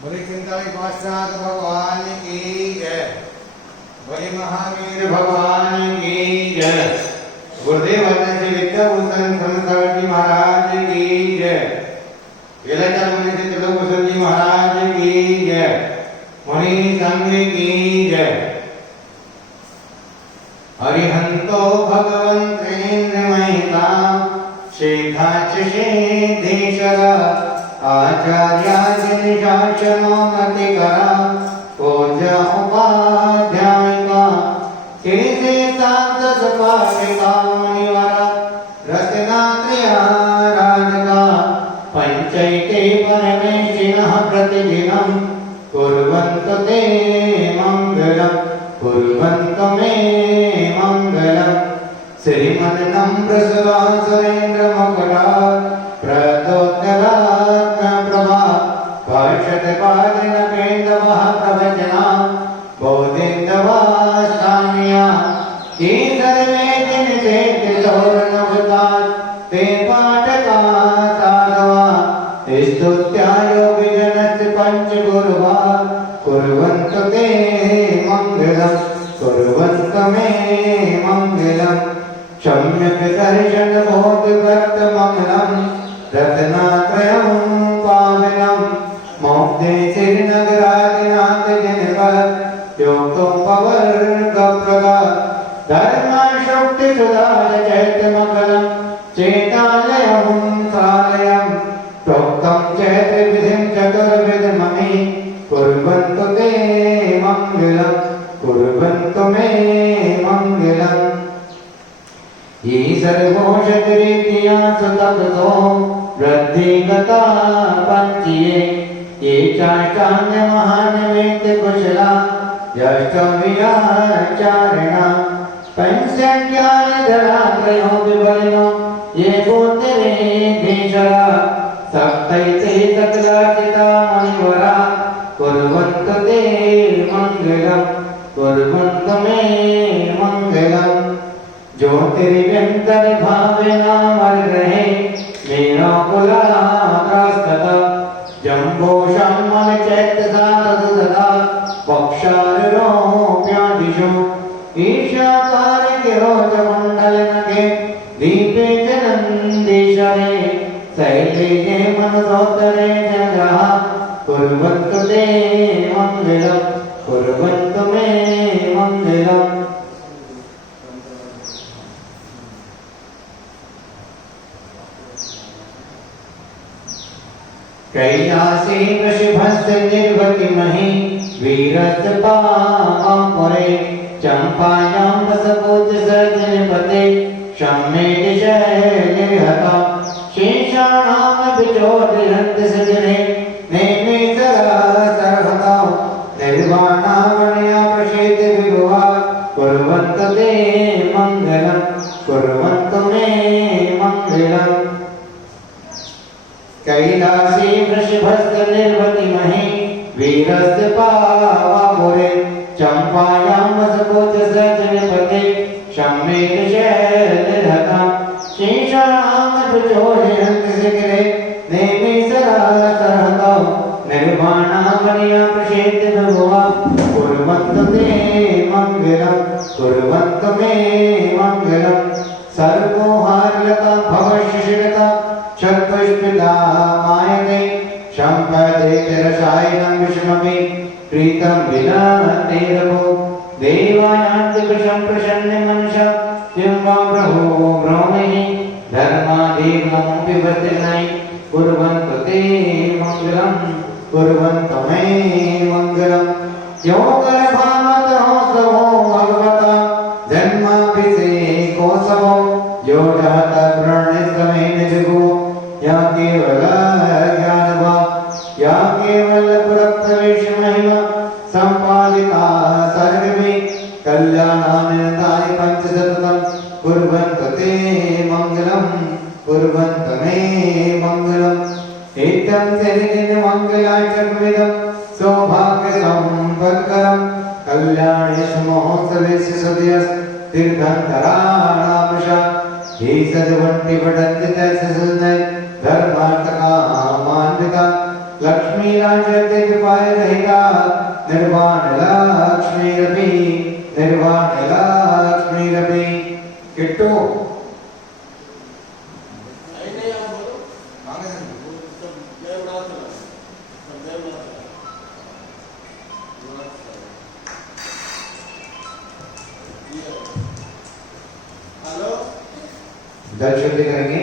बोले चिंतामणि पार्श्वनाथ भगवान की जय। बोले महावीर भगवान की जय। गुरुदेव श्री विद्याभूषण सरस्वती महाराज की जय। वेलाचार मुनि श्री त्रिलोकभूषण जी महाराज की जय। मुनि संघ की जय। अरिहंतो भगवंतेन्द्रमहिता शेखाच सिद्धेश्वर आचार्यादिशासनोन्नतिकरा पूज्य उपाध्यायिका श्री शांतसुभाषिका मुनिवर रत्नात्रया राजका पंचैते परमेशिनः प्रतिदिनं कुर्वन्तु ते मङ्गलम् कुर्वन्तु मे मङ्गलम्। श्रीमन्नम्रसुरा सुरेन्द्रमुकुटात् प्रदोत्तरात्मप्रभा भाषतपादिनकेन्दवः प्रवचना बोधिन्दवास्थान्या ये सर्वे जनिषेति सौरनभुतात् ते पाठका साधवा स्तुत्या योगिजनस्य पञ्चगुरुवा कुर्वन्तु ते मङ्गलम् कुर्वन्तु मे मङ्गलम्। सम्यक् दर्शन बोधवर्तमङ्गलम् रत्नात्रयं पावनं मोक्षे श्रीनगरादिनाथ जनपद योगोपवर्गप्रदा धर्मशक्तिसुधार चैत्यमङ्गलं चेतालयं सालयं प्रोक्तं चैत्रविधिं चतुर्विधमपि कुर्वन्तु ते मङ्गलम् कुर्वन्तु मे मङ्गलम्। ये सर्वोषधरीत्या सुतपतो वृद्धिगता पञ्चये ये चाष्टाङ्गमहान्वेद्यकुशला यष्टविचारिणा पंचज्ञानधरात्रयो विबलिनो ये गोत्रे धीशरा सप्तैते तत्राचिता मुनिवरा कुर्वन्तु ते मङ्गलम् कुर्वन्तु मे मङ्गलम्। ज्योतिर्व्यन्तर्भावेनामर्ग्रहे मेरा कुला प्रास्तता जम्बोषामन चैत्यसातदुदता वक्षारोप्यादिषु ईशाकारिगिरोजमण्डलनगे दीपे च नन्दीशरे शैले च मनसोत्तरे जग्रः कुर्वन्तु ते मङ्गलम् कुर्वन्तु मे मङ्गलम्। कैलासे वृषभस्य निर्वतिमहि वीरस्य पापुरे चम्पायां वसपूज्यसर्जनपते शम्मेतिशैर्निर्हता शेषाणां विचोदिहन्त्यसजने नेमे सरहता निर्वाणामणया प्रसेते विभुवा कुर्वन्तु ते मङ्गलम् कुर्वन्तु मे मङ्गलम्। कैलासे वृषभस्य निर्वतिमहि वीरस्य पापुरे चम्पायां वसपूज्यसर्जनपते शम्मेतिशैर्निर्हता शेषाणां विचोदिहन्त्यसजने नेमे सरहता निर्वाणामणया प्रसेते विभुवा कुर्वन्तु ते मङ्गलम् कुर्वन्तु मे मङ्गलम्। सर्वोहारलता भवशिशिरता षट्पुष्पिता मायते सम्पदे रसायनं विषमपि प्रीतं विना तेरभो देवायान्तिकृशं प्रसन्न मनसा किं वा प्रभो ब्रह्मणि धर्माधीर्ममपि वर्तिनै कुर्वन्तु ते मङ्गलम् कुर्वन्तु मे मङ्गलम्। योगर्भामतोऽसवो भगवता जन्माभिषेकोत्सवो यो जहत प्रणिस्तमेन जगो या केवल ज्ञानवा या केवल पुरप्रवेशमहिमा सम्पादिता सर्वे कल्याणानन्ताय पञ्चशततं कुर्वन्तु ते मङ्गलम् कुर्वन्तु मे मङ्गलम्। एतं शरीरमङ्गलाय चर्मिदं सौभाग्यसम्पत्करं कल्याणेषु महोत्सवेषु सदयस् तीर्थङ्कराणामशा ये सद्वन्ति पठन्ति तस्य सुन्दर धर्मार्थकामान्विता लक्ष्मी राजते विपाय रहिता निर्वाण लक्ष्मी रवि निर्वाण लक्ष्मी रवि किट्टू जल शुद्धि करेंगे।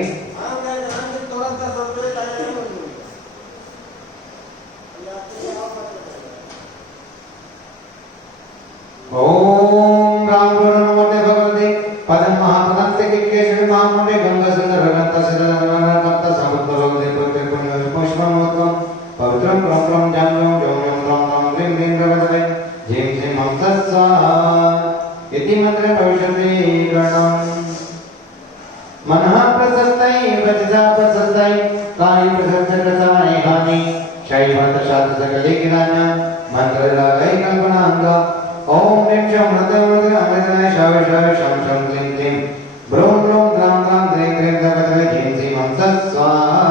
ओम राम नमोते भगवते पदम महापदंते केशरी महामंडे गंगा सुंदर भगवंता सिद्धनाथ समुद्र भगवते पुत्र पुण्य पुष्पमोत्तम पवित्रम प्रम जान्यो जोम राम राम ह्रीं ह्रीं भगवते झीं झीं हम तत्सा इति मंत्र भविष्यति गणम् मनः प्रसन्नै वचसा प्रसन्नै काये प्रसन्नकथाये हानि शैवत शात सकले किरान मंत्र लागै कल्पनांग ओम नित्यं मृत्यं मृत्यं अमृतमय शाव शाव शम शम क्लीं क्लीं ब्रों ब्रों ग्रां ग्रां द्रीं द्रीं भगवते झीं झीं हम स्वाहा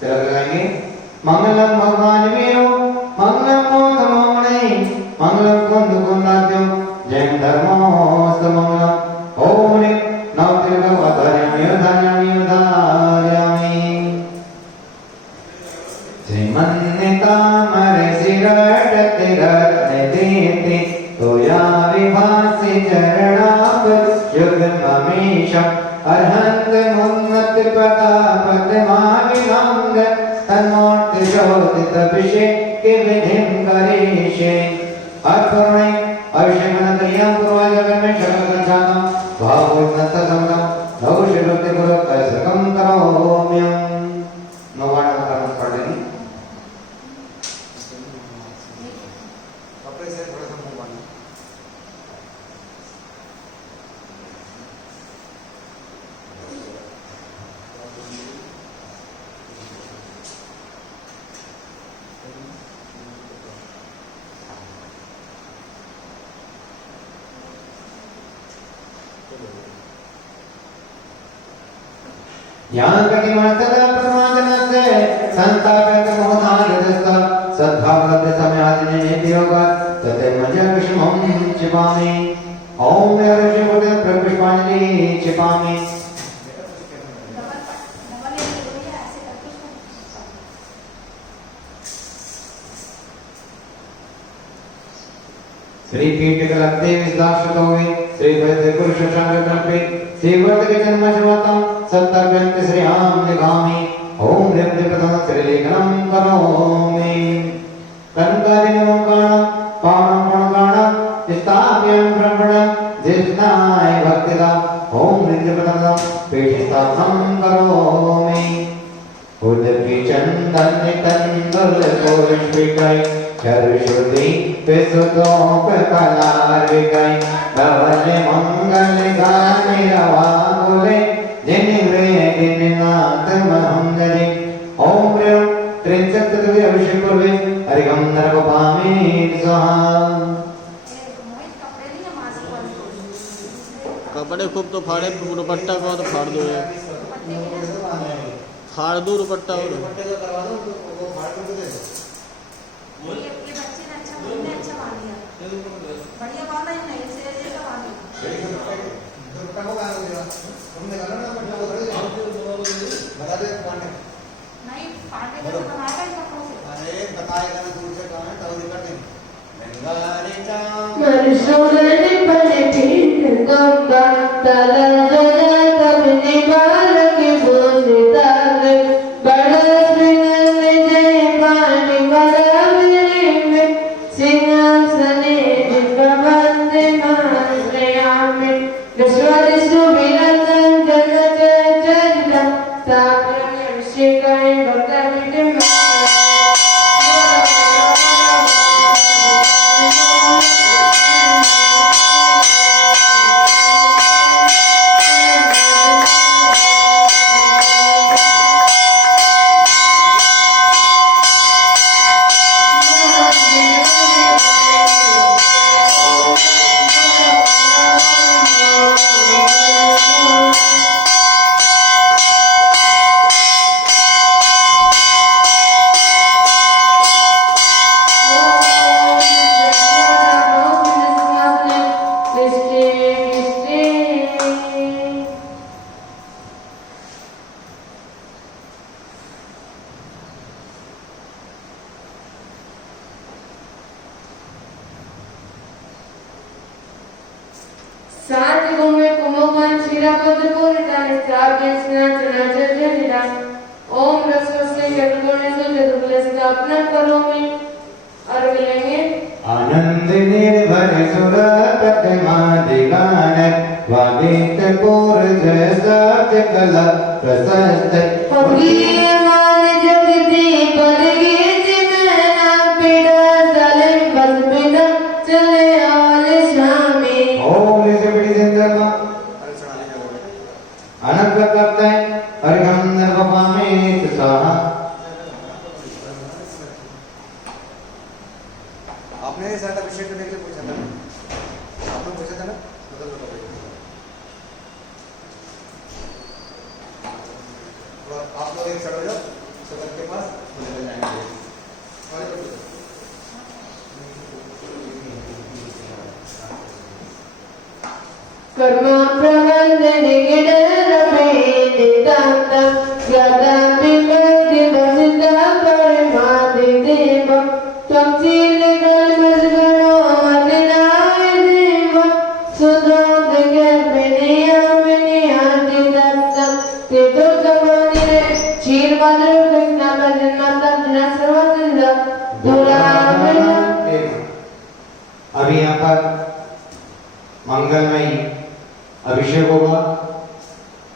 फिर लगाएंगे मंगलम भगवान वीरो मंगलम मोदमोमणि मंगलम कुंद कुंदाद्यो जय धर्मोस्त मंगलम ओम श्रीमन्नितामर सिरटति रत्न दीप्ति तोया विभासि चरणाब युगममीशम् अर्हन्त मुन्नत पदापद्माभिनन्द तन्मूर्ति ज्योतितभिषेके विधिं करिष्ये अर्पणे अविषमनक्रियां पूर्वजगन्मे शरणगच्छामः भावोन्नतसमदं नवशिरोति गुरुकसकं करोम्यहम् नवाण कर्म पढ़ लेंगे कपड़े से थोड़ा सा मुंह बंद ज्ञान प्रतिमानतदा प्रमादनस्य संतापक मोहनादस्ता सद्भावलब्ध समयादिने नित्योगा तते मजा विषमं क्षिपामि ओम ऋषि बोले प्रपुष्पांजलि क्षिपामि श्री पीठ कलक्ते विदाशतोवे श्री वैद्य पुरुष शांगतपे श्री वर्त के जन्म शवतम सत्ताव्यंत श्री आम निगामी ओम देवते प्रथम श्री लेखनम करोमि कंकादिनम काणम पावनम प्रणगाणम स्थाप्यं ब्रह्मणं जिष्णाय भक्तिदा ओम नित्य प्रथम पीठ स्थापनम करोमि उदपि चंदन तंदुल कोष्ठिकै चरुश्रुति विसुतोपकलार्विकै धवल मंगल गाने रवाकुले जिनिवृ जिनिनाथ महंगले ओम प्रियं त्रिंशत्तुवे अभिषेक पूर्वे हरिगम नरकोपामि स्वाहा कपड़े खूब तो फाड़े दुपट्टा को तो फाड़ दो फाड़ दो दुपट्टा और ये बच्चे ने अच्छा बोलने अच्छा मान लिया बढ़िया बात है नहीं से जैसा मान लिया दुपट्टा को गाना दिया तुमने गाना ना दुपट्टा को बता दे पाने नहीं पाने का तो बनाएगा ही कपड़ों से अरे बताएगा ना दूर से कहां है तो कर देंगे गंगारे चाम मरसोले पले पीठ गंगा तला जगा तब निवार के बोलता बड़ा सिंहासने दिव्यवंदे माश्रयामि विश्वरिषु विरतं जगज्जयं तापरं ऋषिकै भक्तमिति सात्विकों में कुमोकान क्षीरापत्र पूरितानि स्थाप्य स्नाचनाचर्यनिरा ओम रसवस्य यज्ञगुणेषु जगुले स्थापना करोमि और बोलेंगे आनंद निर्भर सुर प्रतिमा दिगान वादित पूर्ज सत्य कला प्रशस्त पगीमान जगती पलगी जिमना पीड़ा साले बस बिना चले आल शामी ओम से बड़ी जिंदा का अनंत करता है हरिगंधर बाबा में स्वाहा। आपने शायद अभिषेक करने के लिए पूछा था ना, आपने पूछा था ना, मतलब आप लोग एक साइड हो जाओ, सदन के पास ले जाएंगे। कर्मा प्रबंधन गिडरमे नितांतम ज्ञाता विमति बसिता परिमादि देव त्वं शीलकल्मषगणो अतिनाय देव सुधोद गर्भिणीयामिनीयाति दत्तम तीर्थोत्तमानिरे क्षीरमधुर कृष्णभजन्मतम जनसर्वतः दुरावृतम्। अभी यहाँ पर मंगलमयी अभिषेक होगा।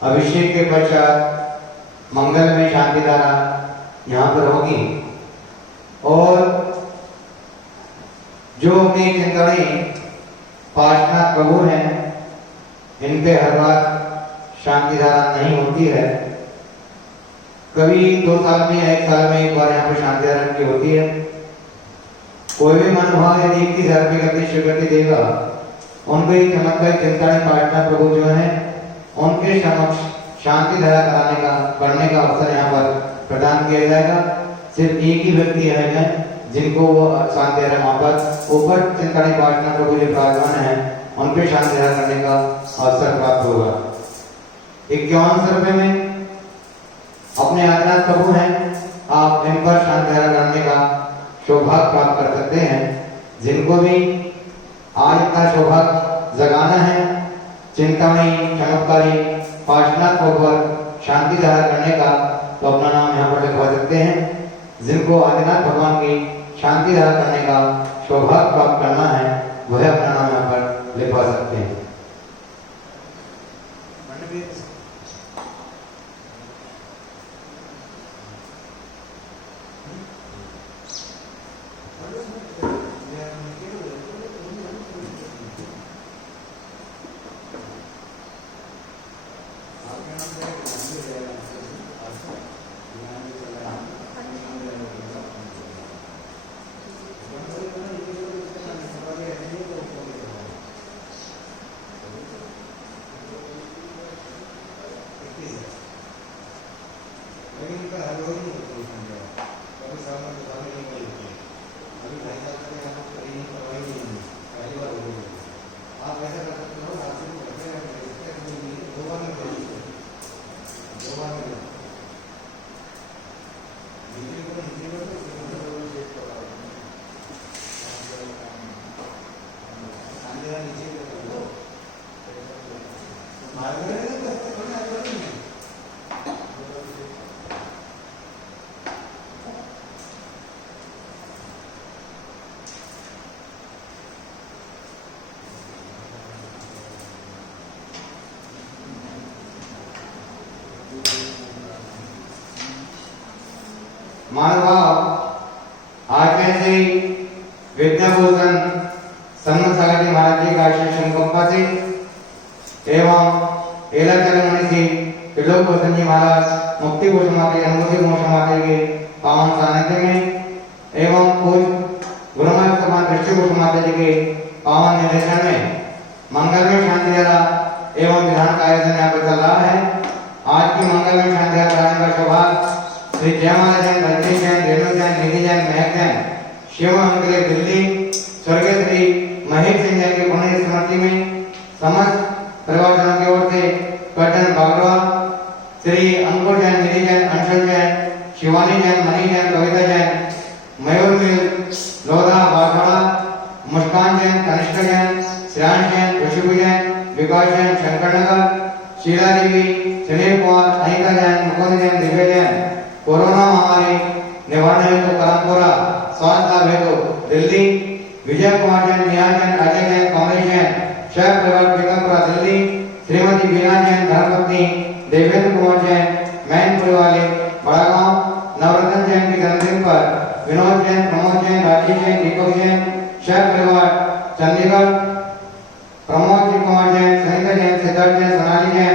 अभिषेक के पश्चात मंगलमय शांति धारा यहाँ पर होगी और जो अपने चिंतनी पार्षनाथ प्रभु हैं इनके हर बार शांति धारा नहीं होती है। कभी 2 साल में या 1 साल में एक बार यहाँ पर शांति धारा की होती है। कोई भी मनोभाव यदि 21,000 रुपये का स्वीकृति देगा उनको एक चमत्कार चिंतनी पार्षनाथ प्रभु जो है उनके समक्ष शांति धारा कराने का करने का अवसर यहाँ पर प्रदान किया जाएगा। सिर्फ एक ही व्यक्ति है जिनको वो शांति धारा वहाँ पर ऊपर चिंतनी पार्षनाथ प्रभु जो विराजमान है उनके शांति धारा करने का अवसर प्राप्त होगा। 51 रुपये में अपने आदिनाथ प्रभु हैं, आप इन पर शांति धारा करने का सौभाग्य प्राप्त कर सकते हैं। जिनको भी आज का सौभाग्य जगाना है चिंतामणि चमत्कारी पार्षनाथ पर शांति धारा करने का तो अपना नाम यहाँ पर लिखवा सकते हैं। जिनको आदिनाथ भगवान की शांति धारा करने का सौभाग्य प्राप्त करना है वह अपना नाम यहाँ पर लिखवा सकते हैं। मानव आज में से विद्याभूषण सम्मसागरी महाराज जी का आशीष अनुकंपा से एवं एलाचल मुनि से त्रिलोक भूषण जी महाराज मुक्ति भूषण माता अनुभूति भूषण माता के पावन सानिध्य में एवं पूज गुरुमत समान दृष्टि भूषण माता जी के पावन निर्देशन में मंगलमय शांति धारा एवं विधान का आयोजन यहाँ पर चल रहा है। आज की मंगलमय शांति धारा कराने का सौभाग्य श्री जयमाला जैन, रंजीत जैन, रेणु जैन, निधि जैन, महक जैन, शिव अंकले दिल्ली, स्वर्गीय श्री महेश सिंह जैन की पुण्य स्मृति में समस्त परिवारजनों की ओर से कर्तन बागड़वा, श्री अंकुर जैन, निधि जैन, अंशुल जैन, शिवानी जैन, मणि जैन, कविता जैन, मयूर मिल, लोधा, बागड़ा, मुस्कान जैन, कनिष्ठ जैन, श्रेयांश जैन, खुशबू जैन, विकास जैन शंकर नगर, शीला देवी, सुनील कुमार, अनिता जैन, मुकुंद जैन, दिव्य जैन कोरोना महामारी निवारण हेतु कानपुरा, स्वास्थ्य लाभ हेतु दिल्ली, विजय कुमार जैन, नेहा जैन, अजय जैन, कमलेश जैन, शहर परिवार बेगमपुरा दिल्ली, श्रीमती बीना जैन धर्मपत्नी, देवेंद्र कुमार जैन, मैन परिवार बड़ागांव, नवरत्न जैन के जन्मदिन पर विनोद जैन, प्रमोद जैन, राजेश जैन, दीपक जैन, शहर परिवार चंडीगढ़, प्रमोद कुमार जैन, सनिता जैन, सिद्धार्थ जैन, सोनाली जैन,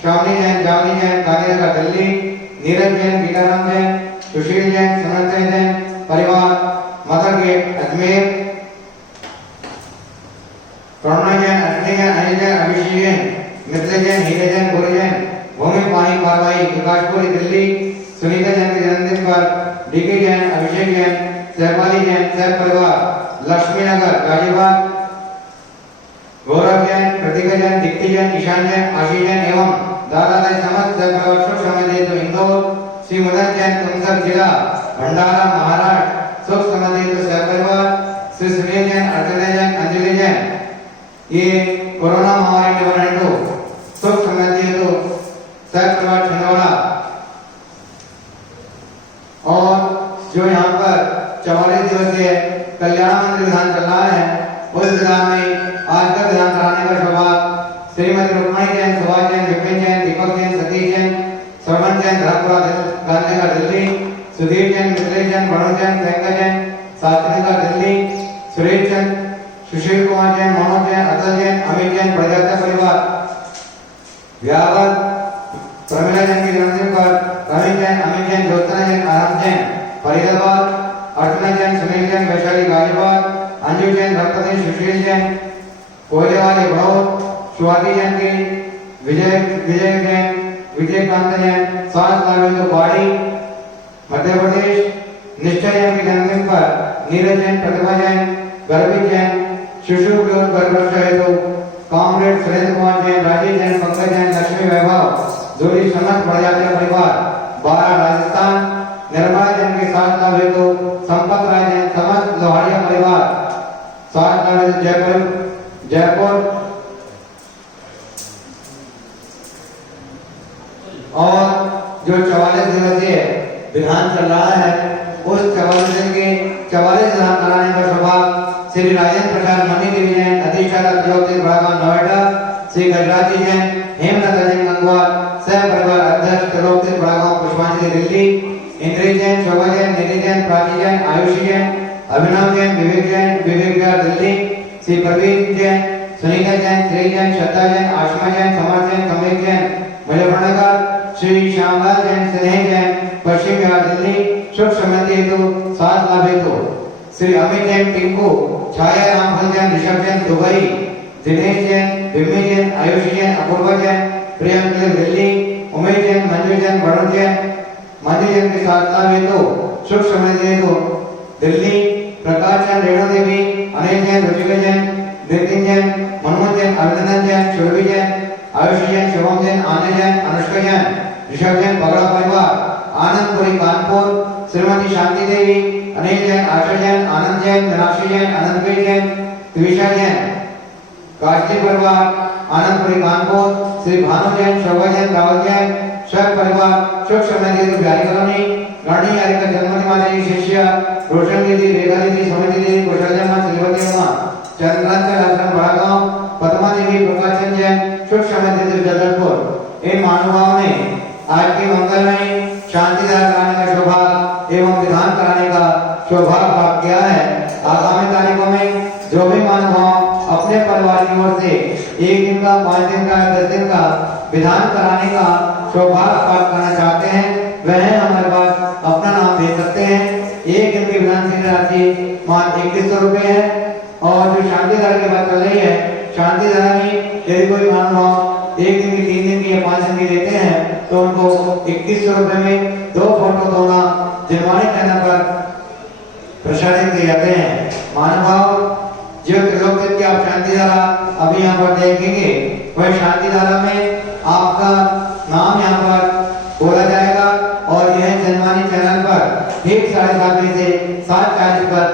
श्रावणी जैन, जावनी जैन, गांधीनगर दिल्ली, नीरज जैन, गीताराम जैन, सुशील जैन, सुनंदन जैन परिवार मदर गेट अजमेर, करुणा जैन, अश्विनी जैन, अनिल जैन, अभिषेक जैन, मित्र जैन, हीरे जैन, गोरी जैन, भूमि पानी कारवाई विकासपुरी दिल्ली, सुनीता जैन के जन्मदिन पर डीके जैन, अभिषेक जैन, सहपाली जैन, सह परिवार लक्ष्मी नगर गाजीबाग, गौरव जैन, प्रतिका जैन, दीप्ति जैन, ईशान जैन, आशीष जैन एवं दादा समस्त सह परिवार सुख समृद्धि हेतु इंदौर, श्री मदन जैन, तुमसर जिला भंडारा महाराष्ट्र सुख समृद्धि हेतु सह परिवार, श्री सुनील जैन, अर्चना जैन, अंजलि जैन, ये कोरोना महामारी निवारण हेतु सुख समृद्धि हेतु सह परिवार छिंदवाड़ा। और जो यहाँ पर 44 दिवसीय कल्याण मंदिर विधान चल रहा है, उस विधान में आज का विधान कराने का सौभाग्य श्रीमती रुक्मणी जैन, सुभाष जैन, विपिन जैन, दीपक जैन, सतीश जैन, श्रवण जैन, धर्मपुरा गांधीनगर दिल्ली, सुधीर जैन, मिथिलेश जैन, वरुण जैन, प्रियंका जैन, शास्त्रीनगर दिल्ली, सुरेश जैन, सुशील कुमार जैन, मनोज जैन, अतल जैन, अमित जैन, प्रजाता परिवार व्यावत, प्रमिला जैन के जन्मदिन पर रवि जैन, अमित जैन, ज्योत्सना जैन, आराम जैन फरीदाबाद, अर्चना जैन, सुनील जैन, वैशाली गाजीबाग, अंजू जैन, धर्मपति सुशील जैन, कोयले वाले बड़ौद, स्वाति जैन की विजय जैन, विजयकांत जैन, स्वास्थ्य लाभ बाड़ी मध्य प्रदेश, निश्चय जैन के जन्मदिन पर नीरज जैन, प्रतिभा जैन, गर्भित जैन, शिशु गर्भवर्ष हेतु कॉमरेड सुरेंद्र कुमार जैन, राजेश जैन, पंकज जैन, लक्ष्मी वैभव, जोड़ी समस्त प्रजातियों परिवार 12 राजस्थान, निर्मला जैन के साथ लाभ हेतु संपत राय जैन, समस्त लोहारिया परिवार साथ लाभ जयपुर और जो 44 दिवसीय विधान चल रहा है, उस 44 दिन के 44 विधान कराने का सौभाग्य श्री राजेंद्र प्रसाद मणि देवी जैन, अधिष्ठाता त्रिलोकी बड़ागांव नोएडा, श्री गजराज जैन, हेमलता जैन गंगवार, सह परिवार अध्यक्ष त्रिलोकी बड़ागांव पुष्पांजलि दिल्ली, इंद्रिय जैन, शोभा जैन, निधि जैन, प्राची जैन, आयुषी जैन, अभिनव जैन, विवेक विहार दिल्ली, श्री प्रवीण जैन, सुनीता जैन, श्री जैन, श्रद्धा जैन, आशमा जैन, समर जैन, कमलेश जैन मुजफ्फरनगर, श्री श्यामलाल जैन, स्नेह जैन, पश्चिम बिहार दिल्ली, सुख समृद्धि हेतु साथ लाभ हेतु श्री अमित जैन, टिंकू, छाया रामफल जैन, ऋषभ जैन, दुबई, दिनेश जैन, बिम्मी जैन, आयुषी जैन, अपूर्वा जैन, प्रियंका दिल्ली, उमेश जैन, मंजू जैन, वरुण जैन, मंजू जैन के साथ लाभ हेतु सुख समृद्धि हेतु दिल्ली, प्रकाश जैन, रेणु देवी, अनिल जैन, रुचिका जैन, नितिन जैन, मनोज जैन, अभिनंदन जैन, शोभी जैन, आयुषी जैन, शुभम जैन, आनंद जैन, अनुष्का जैन, ऋषभ जैन, बगड़ा परिवार आनंदपुरी कानपुर, श्रीमती शांति देवी, अनिल जैन, आशा जैन, आनंद जैन, मीनाक्षी जैन, अनंतवीर जैन, त्रिषा जैन, काशी परिवार आनंदपुरी कानपुर, श्री भानु जैन, शोभा जैन, रावल जैन, सब परिवार सुख समृद्धि हेतु बिहारी कॉलोनी, गाड़ी यारी का जन्मदिन वाले शिष्य रोशन दीदी, रेखा दीदी, सुमित दीदी, कौशल्या मां, श्रीवती मां, चंद्रांचल आश्रम बड़ागांव, पद्मा देवी, प्रकाश चंद जैन, सुख समृद्धि हेतु जबलपुर। इन महानुभावों ने आज के मंगल में शांतिदार कराने का सौभाग्य एवं विधान कराने का सौभाग्य प्राप्त किया है। आगामी तारीखों में जो भी महानुभाव अपने परिवार की ओर से 1 दिन का, 5 दिन का, 10 दिन का विधान कराने का सौभाग्य प्राप्त करना चाहते हैं, वह हमारे पास अपना नाम भेज सकते हैं। 1 दिन की विधान की राशि मात्र 2100 रुपए है। और जो शांतिधारा की बात चल रही है, शांतिधारा में यदि कोई महानुभाव 1 दिन की, 3 दिन की या 5 दिन की देते हैं तो उनको 2100 रुपए में 2 फोटो दोना जिनवानी चैनल पर प्रसारित किए जाते हैं। महानुभाव जो त्रिलोकी की आप शांतिधारा अभी यहाँ पर देखेंगे, वह शांतिधारा में आपका नाम यहाँ पर बोला जाएगा और यह जिनवानी चैनल पर ठीक 7:30 बजे से 7:40 पर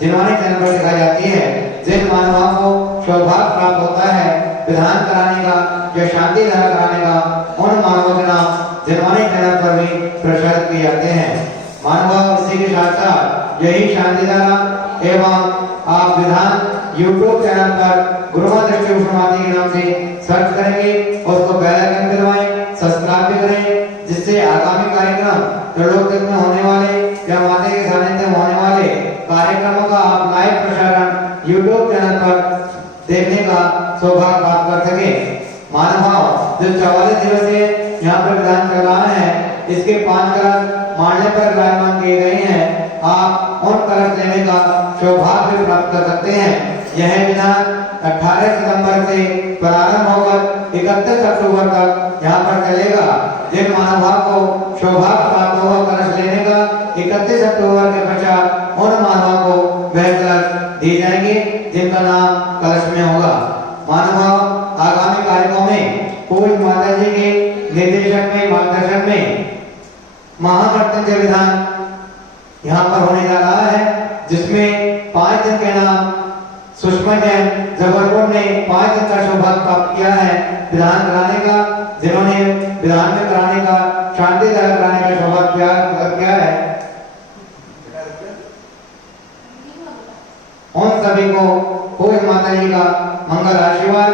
जिनवानी चैनल पर दिखाई जाती है। जिन मानवों को सौभाग्य प्राप्त होता है विधान कराने का या शांति धारा कराने का उन मानवों के नाम जिन्होंने चैनल पर भी प्रसारित किए जाते हैं। मानव इसी के साथ साथ यही शांति धारा एवं आप विधान YouTube चैनल पर गुरुमा दृष्टि समाधि के नाम से सर्च करेंगे, उसको बेल आइकन पे दबाएं, सब्सक्राइब भी करें, जिससे आगामी कार्यक्रम त्रिलोक में होने वाले या माता के सानिध्य में होने वाले कार्यक्रमों का आप लाइव प्रसारण YouTube चैनल पर देखने का सौभाग्य प्राप्त कर सके। मानव जो 44 दिवसीय यहाँ पर विधान चल रहा है, इसके 5 कलश मारने पर विराजमान किए गए हैं। आप उन कलश लेने का सौभाग्य भी प्राप्त कर सकते हैं। यह विधान 18 सितंबर से प्रारंभ होकर 31 अक्टूबर तक यहाँ पर चलेगा। जिन महानुभाव को सौभाग्य प्राप्त होगा कलश लेने का, 31 अक्टूबर के पश्चात उन महानुभाव को वह कलश दिए जाएंगे जिनका नाम कलश में होगा। महानुभाव आगामी कार्यक्रमों में पूज्य माता जी के निर्देशन में, मार्गदर्शन में महामृत्युंजय विधान यहाँ पर होने जा रहा है, जिसमें 5 दिन के नाम सुषमा जैन जबलपुर ने 5 दिन का सौभाग्य प्राप्त किया है विधान कराने का। जिन्होंने विधान में कराने का, शांति धारा कराने का सौभाग्य किया है, उन सभी को पूज्य माता जी का मंगल आशीर्वाद।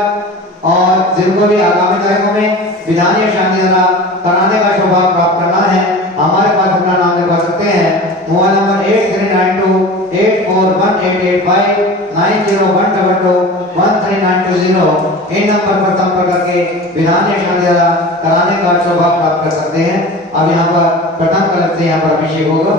और जिनको भी आगामी कार्यक्रम में विधान या शांति धारा कराने का सौभाग्य प्राप्त करना है, हमारे पास अपना नाम लिखवा सकते हैं। Mobile number 8392841885 9012221390। इन नंबर पर संपर्क करके विधान या शांति धारा कराने का सौभाग्य प्राप्त कर सकते हैं। अब यहाँ पर प्रथम कलश से यहाँ पर अभिषेक होगा।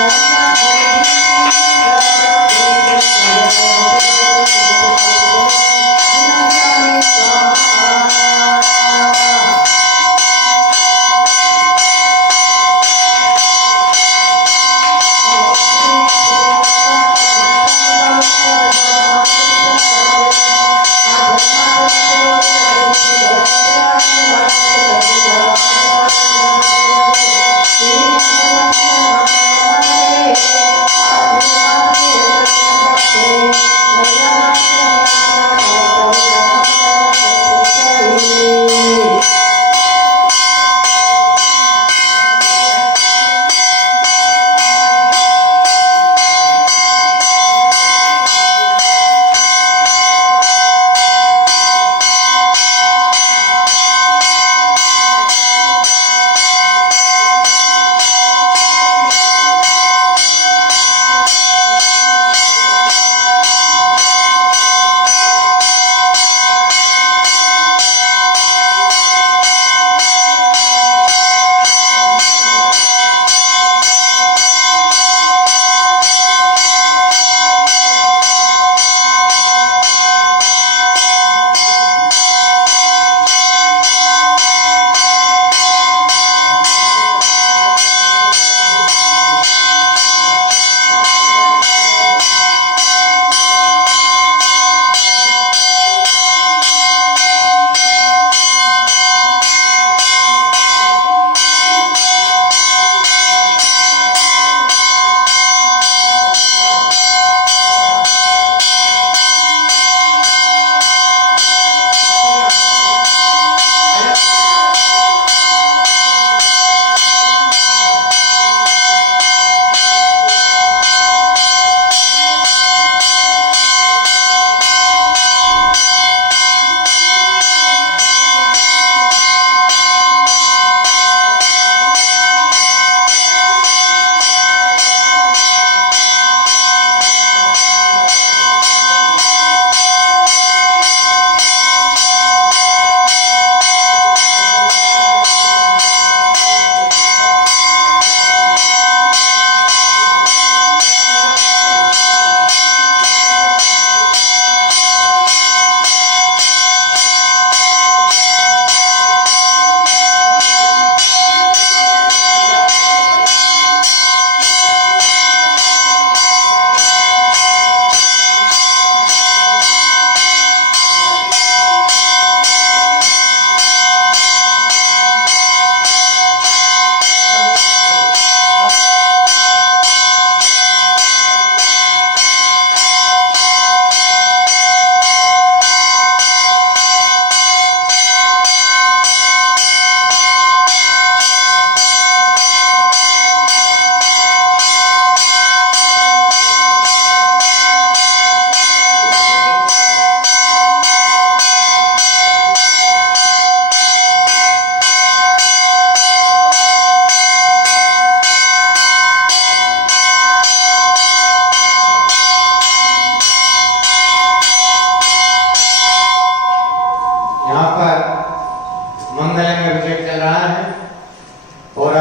Thank you.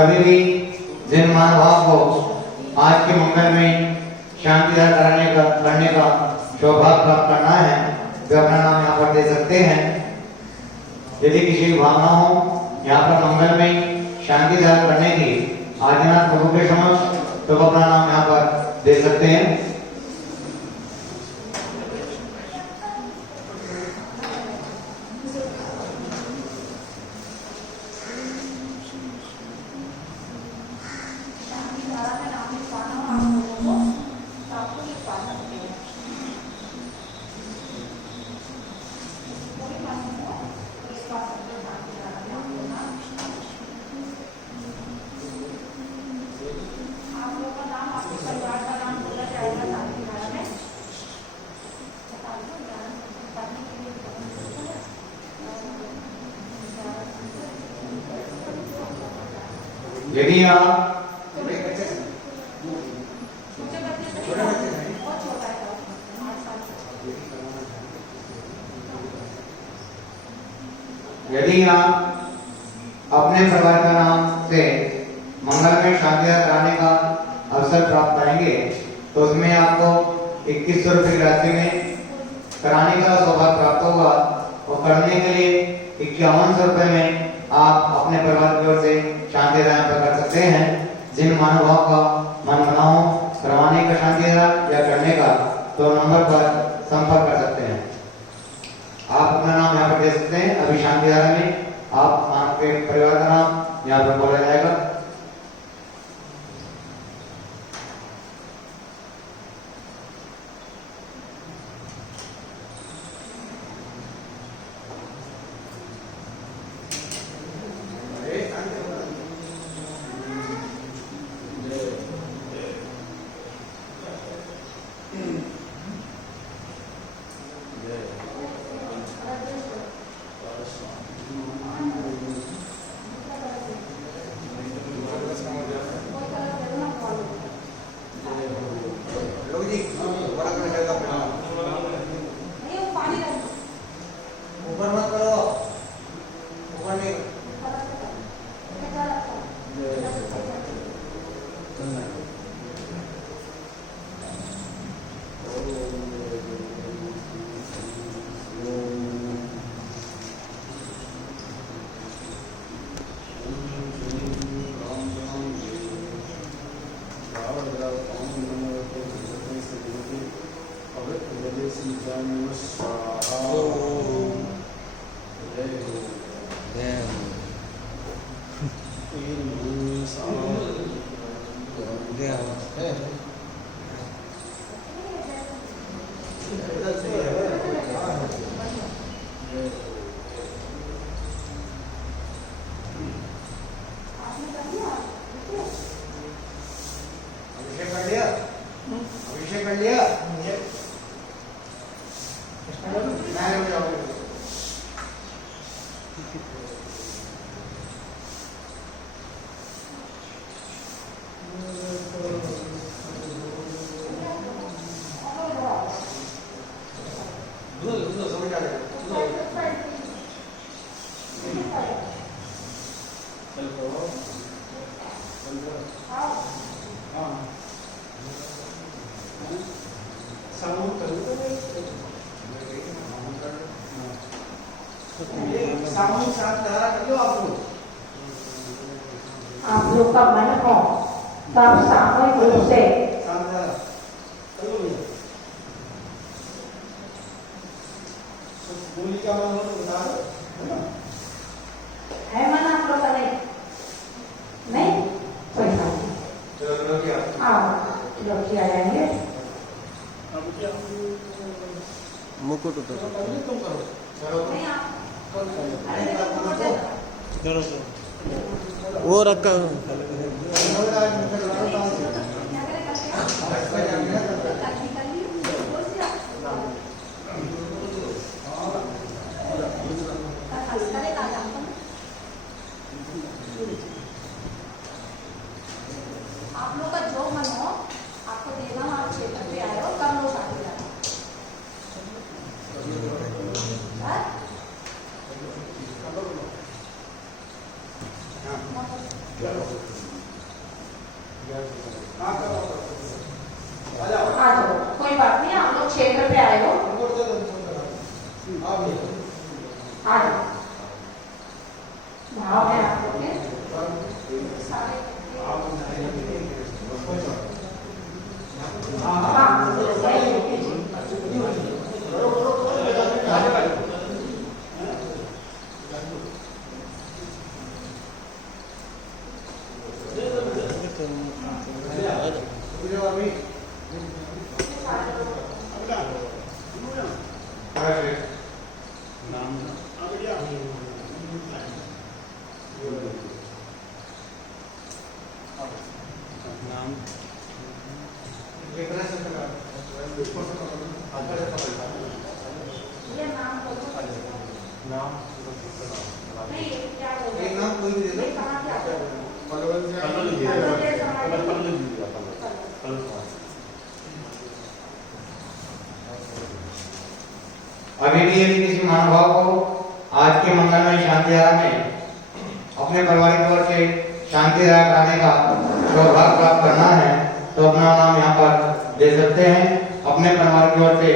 कभी भी जिन महानुभाव को आज के मंगल में शांतिदार करने का सौभाग्य प्राप्त करना है वे अपना नाम यहाँ पर दे सकते हैं। यदि किसी की भावना हो यहाँ पर मंगल में शांतिदार करने की आदिनाथ प्रभु के समक्ष तो वो अपना नाम यहाँ पर दे सकते हैं। यदि आप अपने परिवार का नाम से मंगल में शांतिदार कराने का अवसर प्राप्त करेंगे तो उसमें आपको 2100 रुपये की राशि में कराने का सौभाग्य प्राप्त होगा और करने के लिए 5100 रुपये में आप अपने परिवार की ओर से शांतिदान कर सकते हैं। जिन महानुभाव का मन बना हो करवाने का शांतिदान या करने का तो नंबर पर संपर्क कर सकते हैं। आप अपना नाम यहाँ पर दे सकते हैं। अभी शांतिदान में आपके परिवार का नाम यहाँ पर बोला जाएगा। आप लोग का मन हो तब सामूहिक रूप से है मन आप लोग का नहीं कोई बात नहीं। आओ लोग किया जाएंगे मुकुट उतर वो रखा आप लोग का जो मन हो आपको देना, आप क्षेत्र पे आए हो कब लोग आते हैं। हाँ? आ जाओ, कोई बात नहीं, आप लोग क्षेत्र पे आए हो, आ जाओ। भाव है आप लोग के सारे। अभी भी यदि किसी महानुभाव को आज के मंगलमय शांति धारा में अपने पारिवारिक तौर से शांति धारा कराने का सौभाग्य प्राप्त करना है तो अपना नाम यहाँ पर दे सकते हैं। अपने परिवार की ओर से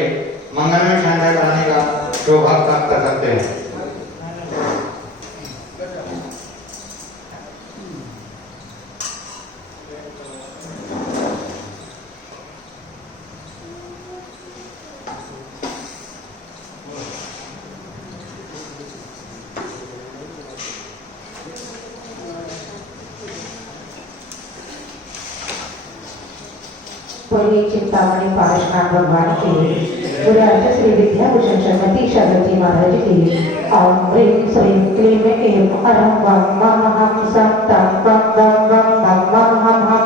मंगलमय शांति धारा कराने का सौभाग्य प्राप्त कर सकते हैं। पूर्वी चिंतामणि पारशनाथ भगवान की गुरुअर्थ श्री विद्याभूषण श्रीमती शबरी महाराज की ओम ह्रीं श्रीं क्लीं ऐं अरं वं मं हम सं तं पं वं वं मं मं हम हम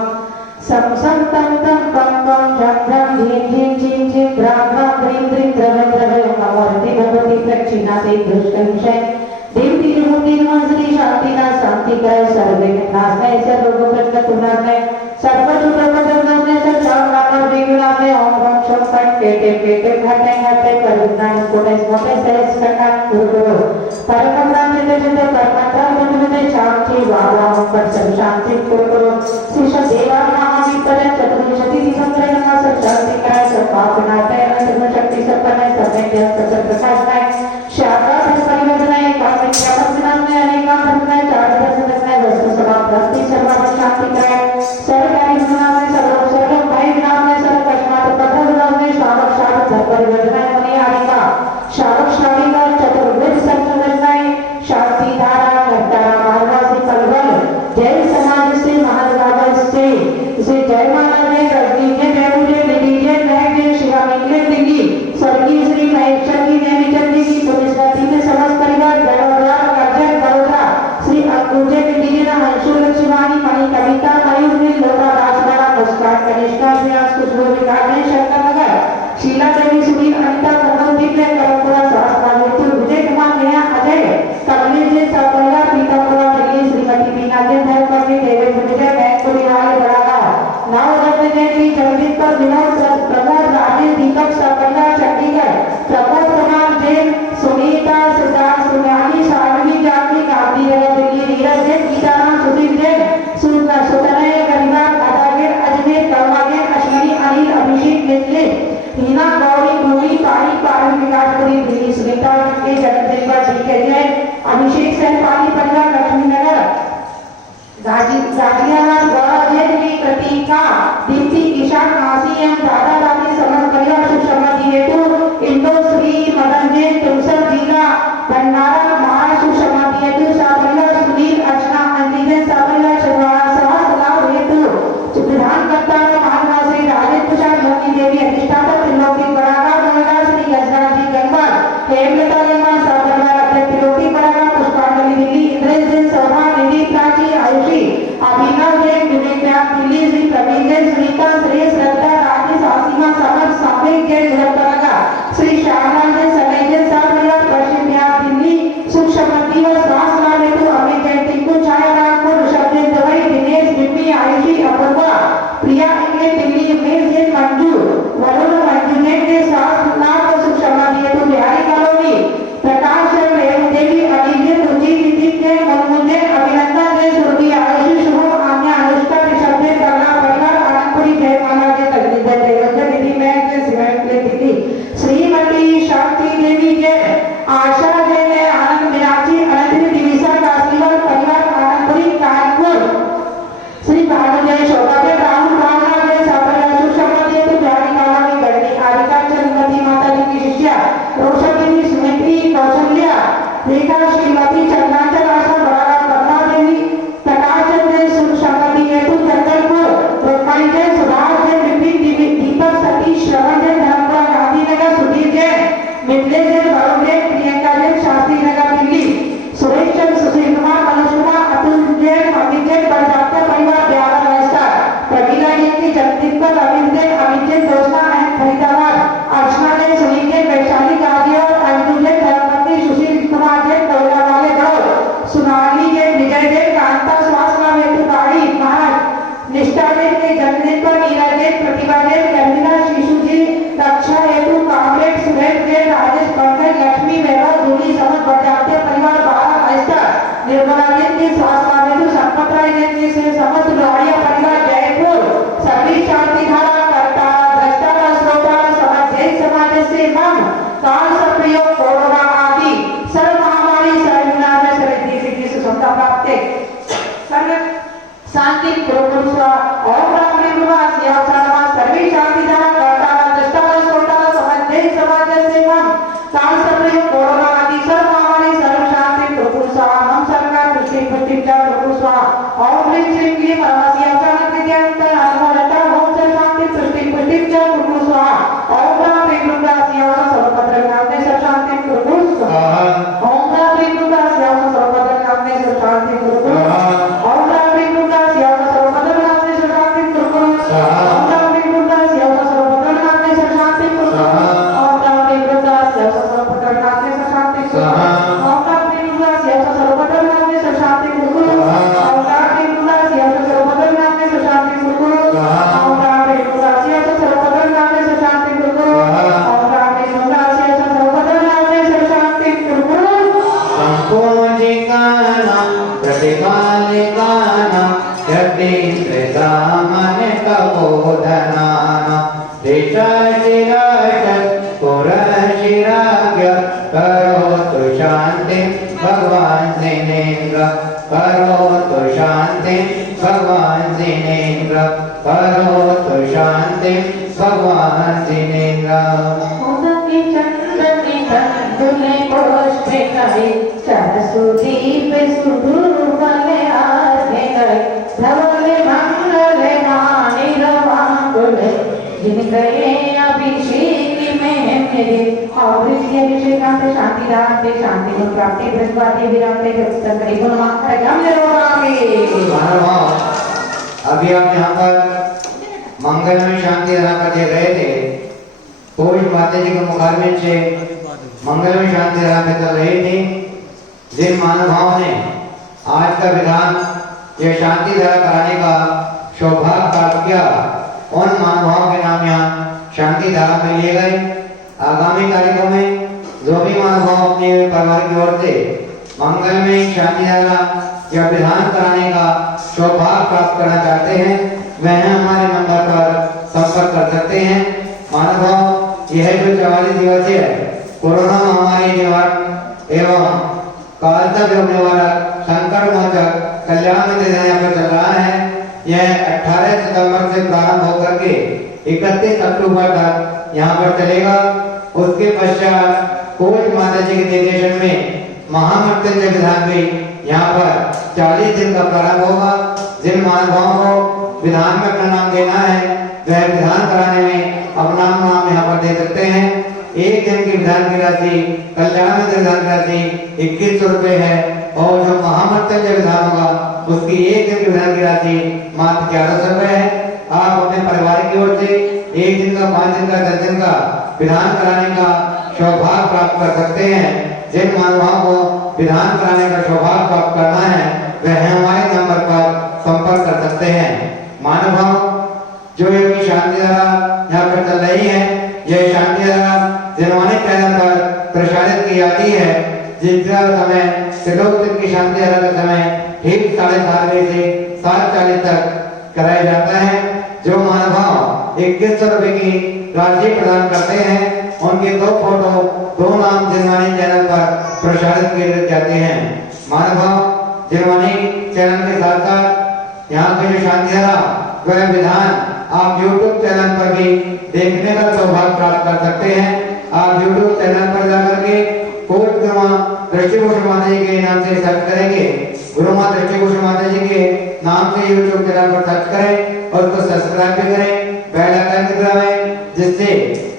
सं सं तं तं पं पं झं झं झीं झीं झीं झीं द्रां द्रां द्रीं द्रीं द्रवं द्रवं नमोऽर्थे भगवती प्रक्षिणाते दृष्टविषय देवती रूपी श्री शांतिना शांतिकर सर्वविघ्नाशय सर्वभूतनाशय सर्वदुःखप्रदनाशय सर्वशांताकर विघ्नाशय ओम ओम शम फट केटे केटे घटे घटे परिज्ञान कोटे मोटे सहस कटा गुरु परम नाम चिते चिते परमात्मा बुद्धि शांति वावा पर सब शांति गुरु श्री देवा महाविपर चतुर्विंशति दिसंबर नमः सब शांति का सब पापनाते सर्व शक्ति संपन्न समय के सब प्रकाश है शाखा परिवर्तनाय कामिक प्रवर्तनाय अनेका धर्मनाय चार दर्शनाय वस्तु समाप्ति सर्व शांति का सरकारी गुणांग सर्व सर्व भाई गुणांग सर्व कष्मात पद गुणांग शावक शावक धर्म परिवर्तनाय मने आनेका शावक शाविका चतुर्वेद संप्रदाय शांति धारा कर्तारा मार्गासी पलवल जय समाज से महानुभाव से जय माता जय रजनी जय जय मुझे निधि जय नायक जय शिवा मिले दिगी स्वर्गीय श्री महेश की देवी चंदी की पुण्यस्मृति में समस्त परिवार बड़ौदा अर्जन बड़ौदा श्री अंकुजे विजय हंसु लक्ष्मीवाणी मणि कविता मयूर नील लोटा राजवाड़ा मुस्कान कनिष्का व्यास खुशबू विकास शंकर नगर शीला देवी सुनील अनिता कमल दिव्य करपुरा सहस्त्र मृत्यु विजय कुमार नया अजय कमलेश जी सपरिया पीतापुरा दिल्ली श्रीमती बीना जी धर्मपति देवेंद्र विजय बैंकुरी हाल बड़ागा नाव रत्न जयंती जगदीप पर विनोद प्रमोद राजेश दीपक सपरिया चंडीगढ़ प्रमोद कुमार जैन सुनीता सिद्धार्थ सुनाली शालिनी जानवी गांधीनगर दिल्ली नीरज जैन गीताराम सुधीर जैन सुतनय गरीबाग अदागिर अजमेर कर्मागिर अश्विनी अनिल अभिषेक मिश्रे हीना गौरी भूमि पारी पारी विकासपुरी दिल्ली सुनीता के जन्मदिन पर जी के जय अभिषेक सह पाली परिवार लक्ष्मी नगर गाजियाबाद गौरव जैन प्रतीका दीप्ति ईशान आसी एम दादा दादी समस्त परिवार सुख समृद्धि हेतु इंदो श्री मदन जैन तुमसर जिला भंडारा महाराष्ट्र सुख समृद्धि हेतु सापरिवार सुनील अर्चना अंजलि सापरिवार सहस्त्र लाभ हेतु प्रधानकर्ता महानुभाव श्री राजेश प्रसाद मोदी देवी अधिष्ठाता त्रिलोकी बड़ागा नोएडा श्री गजराज जी गंगवार हेमलता लेमा सापरिवार अध्यक्ष त्रिलोकी बड़ागा पुष्पांजलि दिल्ली इंद्रेश जैन शोभा निधि प्राची आयुषी अभिनव जैन विवेक व्यास दिल्ली श्री प्रवीण जैन सुनीता श्रेय श्रद्धा राजेश आसीमा समर सापेक जैन मुजफ्फरनगर श्री श्यामलाल जैन सनई जैन सापरिवार पश्चिम बिहार दिल्ली सुख समृद्धि और स्वास्थ्य लाभ हेतु अमित जैन टिंकू छाया नागपुर ऋषभ जैन दुबई दिनेश बिम्मी आयुषी अपूर्वा प्रिया इंग्लैंड दिल्ली उमेश जैन मंजू वरुण मंजू जैन के स्वास्थ्य लाभ और सुख समृद्धि हेतु बिहारी कॉलोनी प्रकाश जैन रेणु देवी अनिल जैन रुचि नितिन जैन मनमोहन जैन अभिनंदन जैन सुरभि आयुषी शांति प्रभु स्वा ओम राम निवास या सर्व सर्वे शांति जन करता दृष्टा सोटा समझे समाज से मन काल सर्व कोरोना आदि सर्व महामारी सर्व शांति प्रभु स्वा हम सरकार दृष्टि प्रतिज्ञा प्रभु स्वा ओम ह्रीं श्रीं क्लीं परमासी अवसानक विद्यांत अनवरता ओम शांति दृष्टि प्रतिज्ञा प्रभु स्वा ओम राम निवास या सर्वत्र नामे शांति प्रभु स्वा ओम राम निवास या सर्वत्र नामे शांति प्रभु ओम राम निवास या सर्वत्र नामे शांति प्रभु ओम राम निवास या सर्वत्र नामे शांति प्रभु ओम राम निवास या सर्वत्र नामे शांति प्रभु ओम राम निवास या सर्वत्र नामे शांति प्रभु ओम राम निवास या सर्वत्र नामे शांति प्रभु ओम राम निवास या सर्वत्र नामे शांति प्रभु ओम राम निवास या सर्वत्र नामे शांति प्रभु संपूजिकानां प्रतिपालिकानां यतीन्द्रसामान्यतबोधनानां देशाचिराजत् पुरशिराज्ञ करोतु शान्तिं भगवान् जिनेन्द्र करोतु शान्तिं भगवान् जिनेन्द्र करोतु शान्तिं भगवान् जिनेन्द्र उदके चंद्रने तंदुले पुष्पे कवि सरस्वती पे सुधुरुमले आधे गए धवले मंगले मानिर मांगले जिनके अभिषेक में मेरे और इसके अभिषेकांत शांति दाते शांति गुण प्राप्ति प्रस्वाति विरामते जगतंगरी गुण मात्र हम लोगामी अभी आप यहाँ पर मंगल में शांति धारा कर दे रहे थे। पूज्य माता जी के मुखारबिंद से मंगल में शांति धारा पे चल रही थी। जिन महानुभावों ने आज का विधान ये शांति धारा कराने का सौभाग्य प्राप्त किया, उन महानुभावों के नाम यहाँ शांति धारा में लिए गए। आगामी तारीखों में जो भी महानुभाव अपने परिवार की ओर से मंगल में शांति धारा या विधान कराने का सौभाग्य प्राप्त करना चाहते हैं, वह हमारे नंबर पर संपर्क कर सकते हैं। महानुभाव यह जो 44 दिवसीय कोरोना महामारी निवारण एवं काल तक होने वाला संकट मोचक कल्याण निधि यहाँ पर चल रहा है। यह 18 सितंबर से प्रारंभ होकर के 31 अक्टूबर तक यहाँ पर चलेगा। उसके पश्चात पूज्य माता जी के निर्देशन में महामृत्युंजय विधान भी यहाँ पर 40 दिन का प्रारंभ होगा। जिन महानुभावों को विधान में अपना नाम देना है, वह विधान कराने में अपना नाम यहाँ पर दे सकते हैं। एक दिन की विधान की राशि, कल्याण विधान की राशि 2100 रुपए है और जो महामृत्युंजय विधान होगा उसकी एक दिन की विधान की राशि मात्र 1100 रुपए है। आप अपने परिवार की ओर से एक दिन का, 5 दिन का, 10 दिन का विधान कराने का सौभाग्य प्राप्त कर सकते हैं। जिन महानुभावों को विधान कराने का सौभाग्य प्राप्त करना है, वह हमारे नंबर पर संपर्क कर सकते हैं। महानुभाव जो ये शांति धारा यहाँ पर चल रही है, यह शांति धारा जिनवानी चैनल पर प्रसारित की जाती है, जिसका समय त्रिलोक की शांति धारा का समय ठीक 7:30 बजे से 7:40 तक कराया जाता है। जो महानुभाव 2100 रुपए की राशि प्रदान करते हैं, उनके 2 फोटो 2 नाम जिनवानी चैनल पर प्रसारित किए जाते हैं। महानुभाव जिनवानी चैनल के साथ साथ यहाँ के जो शांति धारा वह विधान आप YouTube चैनल पर भी देखने का सौभाग्य प्राप्त कर सकते हैं। आप YouTube चैनल पर जाकर के पूज्य दृष्टिभूषण माता जी के नाम से सर्च करेंगे, गुरु मां दृष्टिभूषण माता जी के नाम से YouTube चैनल पर सर्च करें और उसको सब्सक्राइब भी करें, बेल आइकन की दबाएं, जिससे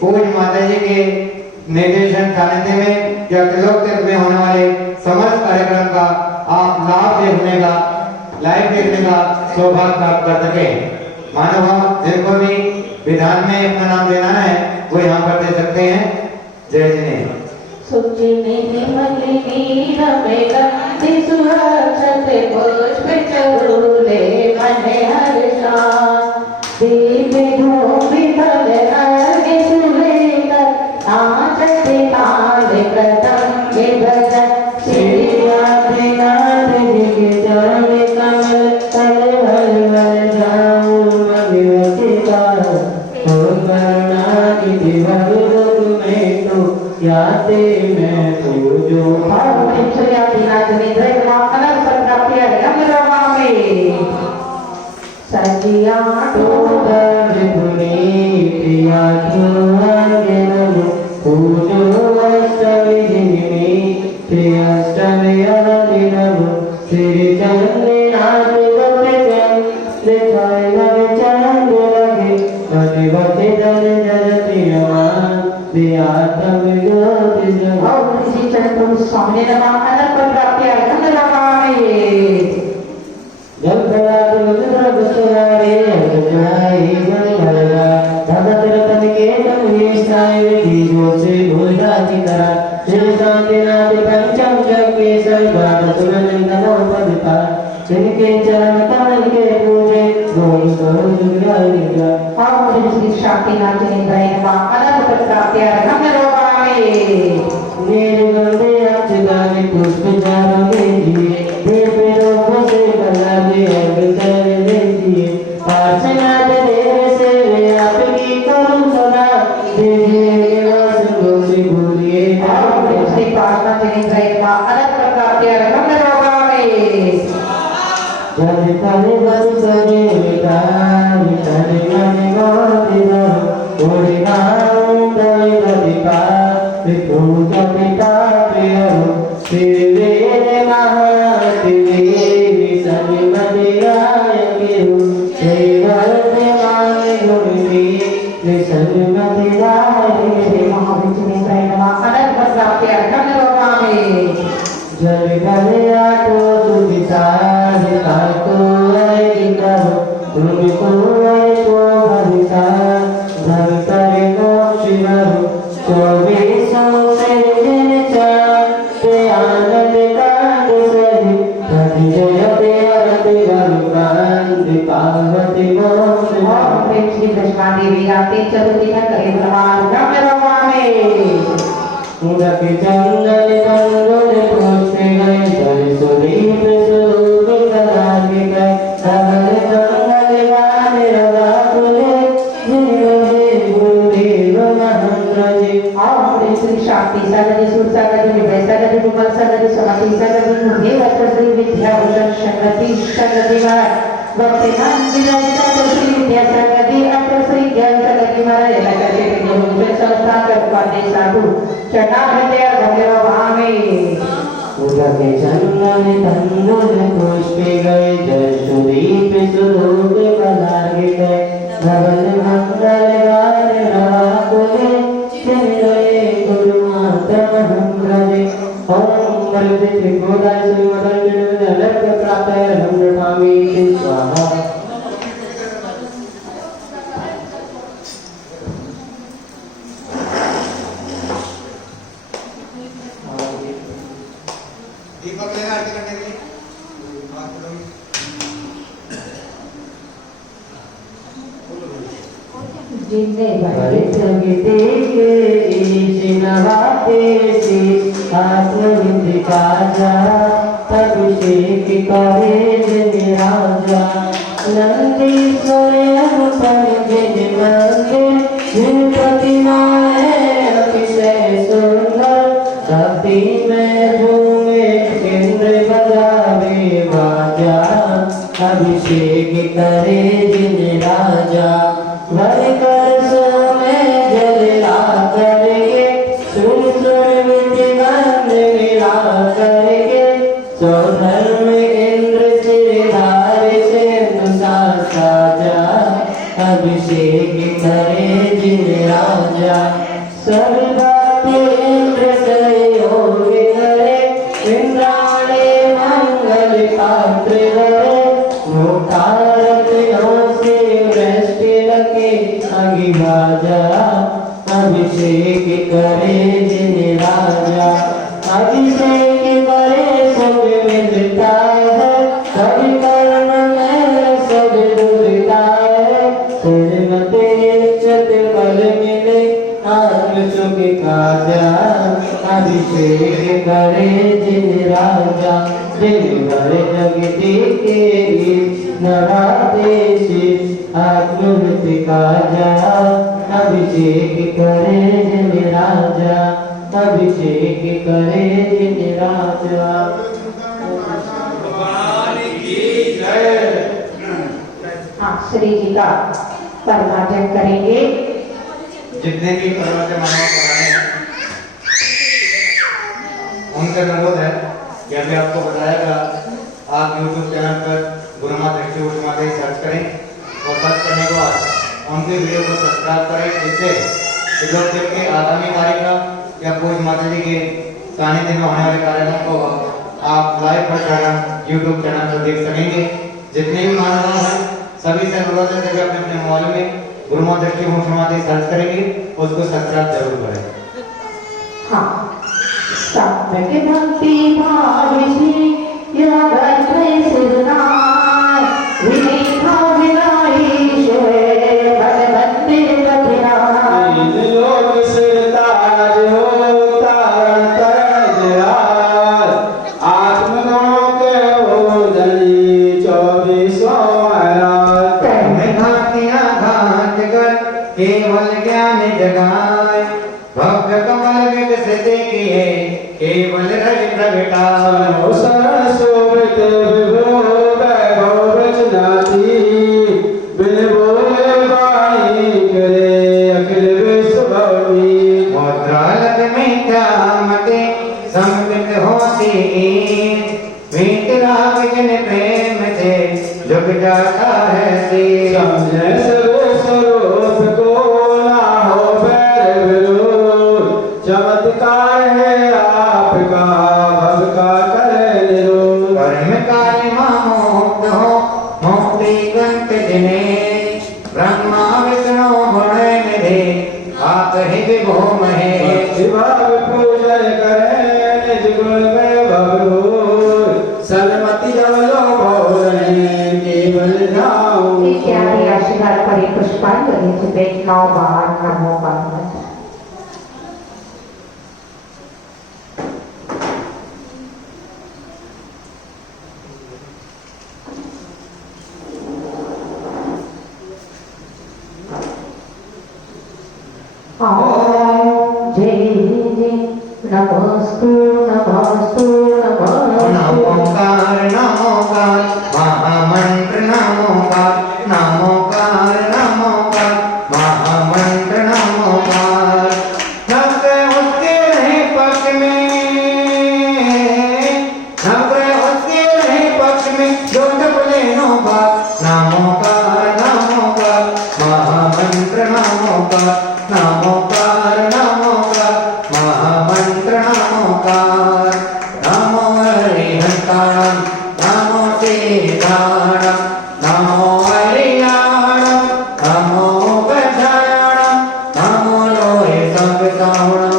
पूज्य माता जी के निर्देशन सानिध्य में या त्रिलोक में होने वाले समस्त कार्यक्रम का आप लाभ देखने का, लाइव देखने का सौभाग्य प्राप्त कर सके। मानव जिनको भी विधान में अपना नाम देना है वो यहाँ पर दे सकते हैं। जय जिने सुचिनी मलिनी रमे गंधि सुहासत पुष्प चरूले मने हर्षा दीप धूपि फल अर्घ्य सुलेकर नाचते ताल प्रतंग भजन श्री आदिनाथ जी के चरण कमल तल भर भर जाऊं अभिवसिता करुणानिधि भगवत में तो याते मैं पूजो हां श्री आदिनाथ निद्रे मां अनंत प्राप्ति हम रवामी बचिया तो स्वामी नमः अनंत प्राप्ति अर्घम नमामि जल भया रुद्र गुसवारे अगजाई मन भरा भगत रतन के तन विष्णाय दीजो से भूला चितरा श्री शांतिनाथ पंचम जग के सर्वाद सुरनंदन उपदिता जिनके चरण कमल के पूजे गोम स्वरूप दुर्गा और श्री शांतिनाथ जी ने नमः अनंत प्राप्ति अर्घम नमामि निर्गुण अच्युतानि पुष्प चारों दीजिए देव रूप से बना दे अग्रसर दीजिए पार्षनाथ देव से वे आपकी करूं सदा दीजिए निवास गोसी भूलिए और श्री पार्षनाथ जी ने अनंत प्राप्ति अर्घम नमामि जब तने बस सजे विकार तने मन गोति दर ओरे नाम दई दीपा विपुल पिता प्रियो श्री महादेवी सन्मतियाय किरु श्री वरदे माने गुरुनी सन्मतियाय श्री महाविष्णु नमः अनंत प्राप्ति अर्घम नमामि जल गलया तो सुदिता हिता को आई करो तुमको आई तो भविता धर करे को शिवरु चौबीसों से दिन चाँद आनंद कांड सही धरि जयते अरति गरुकांत पार्वती मोक्ष और श्री कृष्णा देवी आते चतुर्थी का करे नमार्घम नमामि उदक चंदन कंदन पुष्प गए धरि सुदीप स्वरूप कदापि गए धवल कंगन गाने रवा तुले जिनके गुरुदेव महंत्र जी और श्री शांति सागर सुर सागर विभय सागर विमल सागर समाधि सागर मुझे वस्त्र श्री विद्या भूषण शंकति शंकति भक्ति नाम विराजिता श्री विद्या संगति अत्र श्री ज्ञान संगति महाराज लगा के भूषण संस्था कर पाते साधु चटा हृदय भगवामी उदके चंदन तंदुल पुष्प गए जय सुदीप स्वरूप पधारे गए धवल मंगल गाने रवा तुले चले गुरु माता महंद्रजे ओम वरदे त्रिपुराय श्री मदन अलग प्राप्त हम नमामि स्वाहा दीपक लेना आरती करने के लिए जिन्ने भरित गीते के ईश नवाते से आत्मविधि काजा अभिषेक करे निराजा नंदीश्वर अनुपम जिन मंदिर जिन प्रतिमा है अतिशय सुंदर भक्ति में झूमे इंद्र बजावे बाजा अभिषेक करे जिन राजा भर कर सोने जल ला करके सुर सुर विधि मंद मिला करके सौधर्म इंद्र सिरधार से नुसा साजा अभिषेक करे जिन राजा सब बातें इंद्र सहयोग करे इंद्राणी मंगल पात्र करे मुखारत से वृष्टि लगे अगिराजा अभिषेक करे जिन राजा अभिषेक करे सब मिलता है सब कर्म में सब डूबता है श्रीमते इच्छत फल मिले आत्म सुख काजा अभिषेक करे जिन राजा दिन भर जगती के नवाते से आत्मवृत्ति काजा अभिषेक करे जिन राजा अभिषेक करे जिन राजा भगवान की जय। हाँ श्री जी का परमार्जन करेंगे। जितने भी परमात्मा मानव पढ़ाए हैं उनका अनुरोध है कि अभी आपको बताएगा, आप YouTube चैनल पर गुरुमा दृष्टि उठमाते सर्च करें और सर्च करने के बाद उनके वीडियो को सब्सक्राइब करें, जिससे लोग देख के आगामी कार्यक्रम या पूज माता जी के सानिध्य में होने वाले कार्यक्रम को आप लाइव प्रसारण YouTube चैनल पर देख सकेंगे। जितने भी मानव हैं सभी से अनुरोध है कि अपने अपने मोबाइल में गुरुमा दृष्टि उठमाते सर्च करेंगे, उसको सब्सक्राइब जरूर करें। हाँ, सम्यक भक्ति भाव श्री केवल ज्ञान जगाए भव्य कमल विकसित किए केवल रवि प्रगटाए शोभित विभो वैभव रचनाती बिन बोले वाणी करे अखिल विश्व भवी मुद्रा लग मिथ्या मते सममित होती मीत राग जन प्रेम से झुक जाता है शीश। समझे स्वरूप को ना हो बैर विरोध चमत्कार है आपका भव का करे निरोध कर्म कालिमा मुक्त हो मुक्ति कंठ जिने ब्रह्मा विष्णु गुण निधि आप ही विभो महेश। भाव पूजन करे निज गुण वैभव हो सन्मति जवलो भोरने केवल नाम इत्यादि आशीर्वाद परि पुष्पांजलि से 9 बार नमो पार्वती। ओम जय जय नमस्तु नमस्तु नमस्तु नमोकार नमोकार महामंत्र नमोकार नमोकार नमोकार महामंत्र नमोकार। नवग्रह उसके रहे पक्ष में नवग्रह उसके रहे पक्ष में जो बोले नो बात नमोकार नमोकार महामंत्र नमोकार नमोकार नमोकार महामंत्र नमोकार। नमो हरिहंताणं नमो सीताणं नमो हरियाणं नमो गजाननं नमो लोहे संविताणं।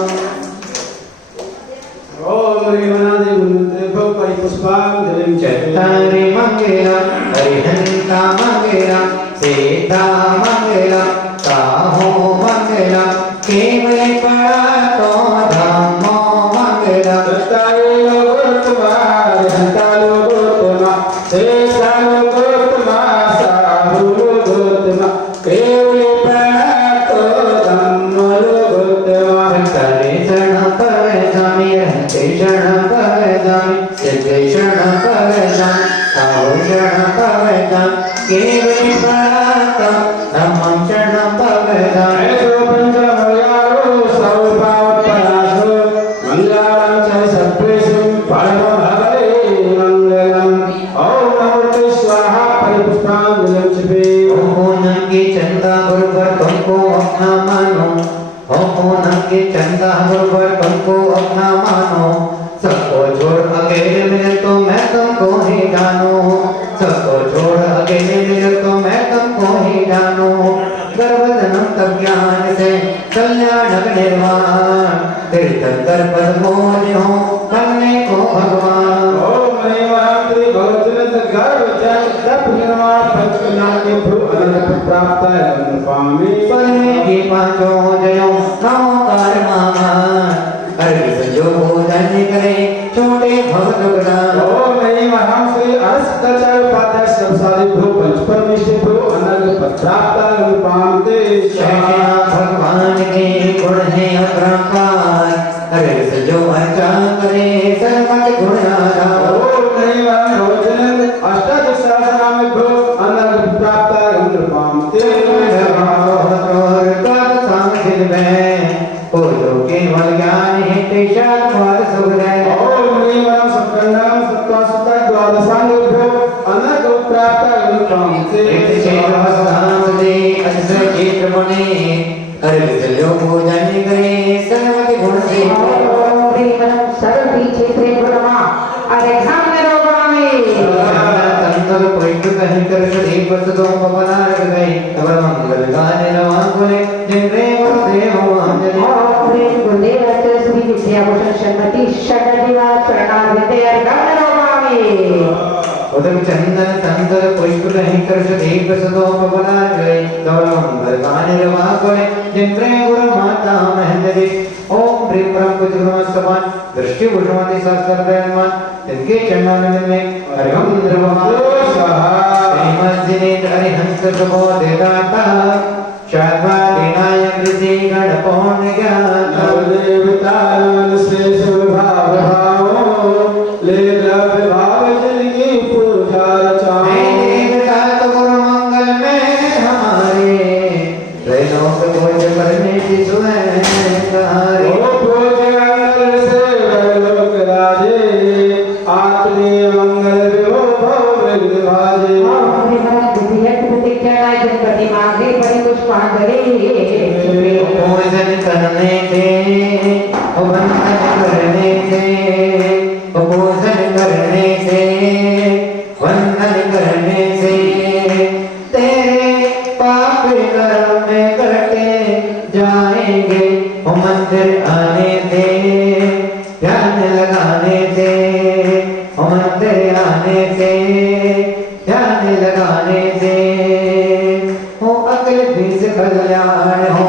ओम हरिवनादि गुरुदेव परि पुष्पांजलि चत्तारि मंगलम हरिहंता मंगलम सीता मंगलम साहो मंगलम केवल परातो धम्मो मंगलम। सत्तारे लोकोत्तमा हरिहंता लोकोत्तमा शेषा लोकोत्तमा साहु लोकोत्तमा केवल परातो धम्मो लोकोत्तमा। हंतरे शरण पवैसामि हंते शरण पवैसामि सिद्धे शरण पवैसामि साहो शरण पवैसामि केवल परातो धम्मं शरण पवैसामि। ऐसो पंचमयारो सर्वपावपनाशो मंगलम च सर्वेषु परमं भगवे मंगलम। ओम नमो स्वाहा परिपुष्पांजलि छिपे ओम की चंदा गुरुवर तुमको अपना मानो ओम की चंदा गुरुवर तुमको अपना मानो। सबको छोड़ अकेले मिले तो मैं तुमको ही जानो सबको छोड़ अकेले मिले तो मैं तुमको ही जानो। गर्भधनम तब ज्ञान से कल्याणक निर्वाण तीर्थंकर पद मोज हो करने को भगवान। ओम हरिवरात्रि बहुजन गर्भ जन तप निर्माण पंचकल्याण के भू अनंत प्राप्त है अनुपामी परमे की पांचों जयों नमोकार मामान हरि संजो भोजन करे छोटे भक्त बड़ा। ओम हरिवरात्रि अष्टचर पाद सब सारी भू पंच परमेश्वर भू अनंत प्राप्त है अनुपामते शैया भगवान के गुण है अपरंपार हरि संजो अर्चा करे सर्वत गुण आधार। ओम हरिवरात्रि बहुजन अष्टचर सहस्रनाम भू अनंत प्राप्त है चंदन तंदर पुष्प कहीं कर दीप सदो पवना गए मंगल गाने रवा कोले जिंद्रे गुरु माता महेंद्री ओम प्रिय परम पूज्य गुरुमान दृष्टि भूषणवादी शास्त्र ब्रह्मन तिनके चरणों में हरिओम द्रवमान मस्जिद हरिहंस प्रभो देदाता शाद्वा विनायक ऋषि गणपोन ज्ञाता देवता से स्वभाव भावो ले द्रव्य भाव जिनकी पूजा चाहे देवता तो गुरु मंगल में हमारे त्रैलोक पूज करने की सुहारे पूज से लोक राजे आत्मीय मंगल विभो भव विभाजे पूजन करने दे वंदन करने दे पूजन करने दे वंदन करने दे तेरे पाप कर्म में कटे जाएंगे मंदिर आने दे ध्यान लगाने दे मंदिर आने दे ध्यान लगाने दे हो अकल बीज कल्याण हो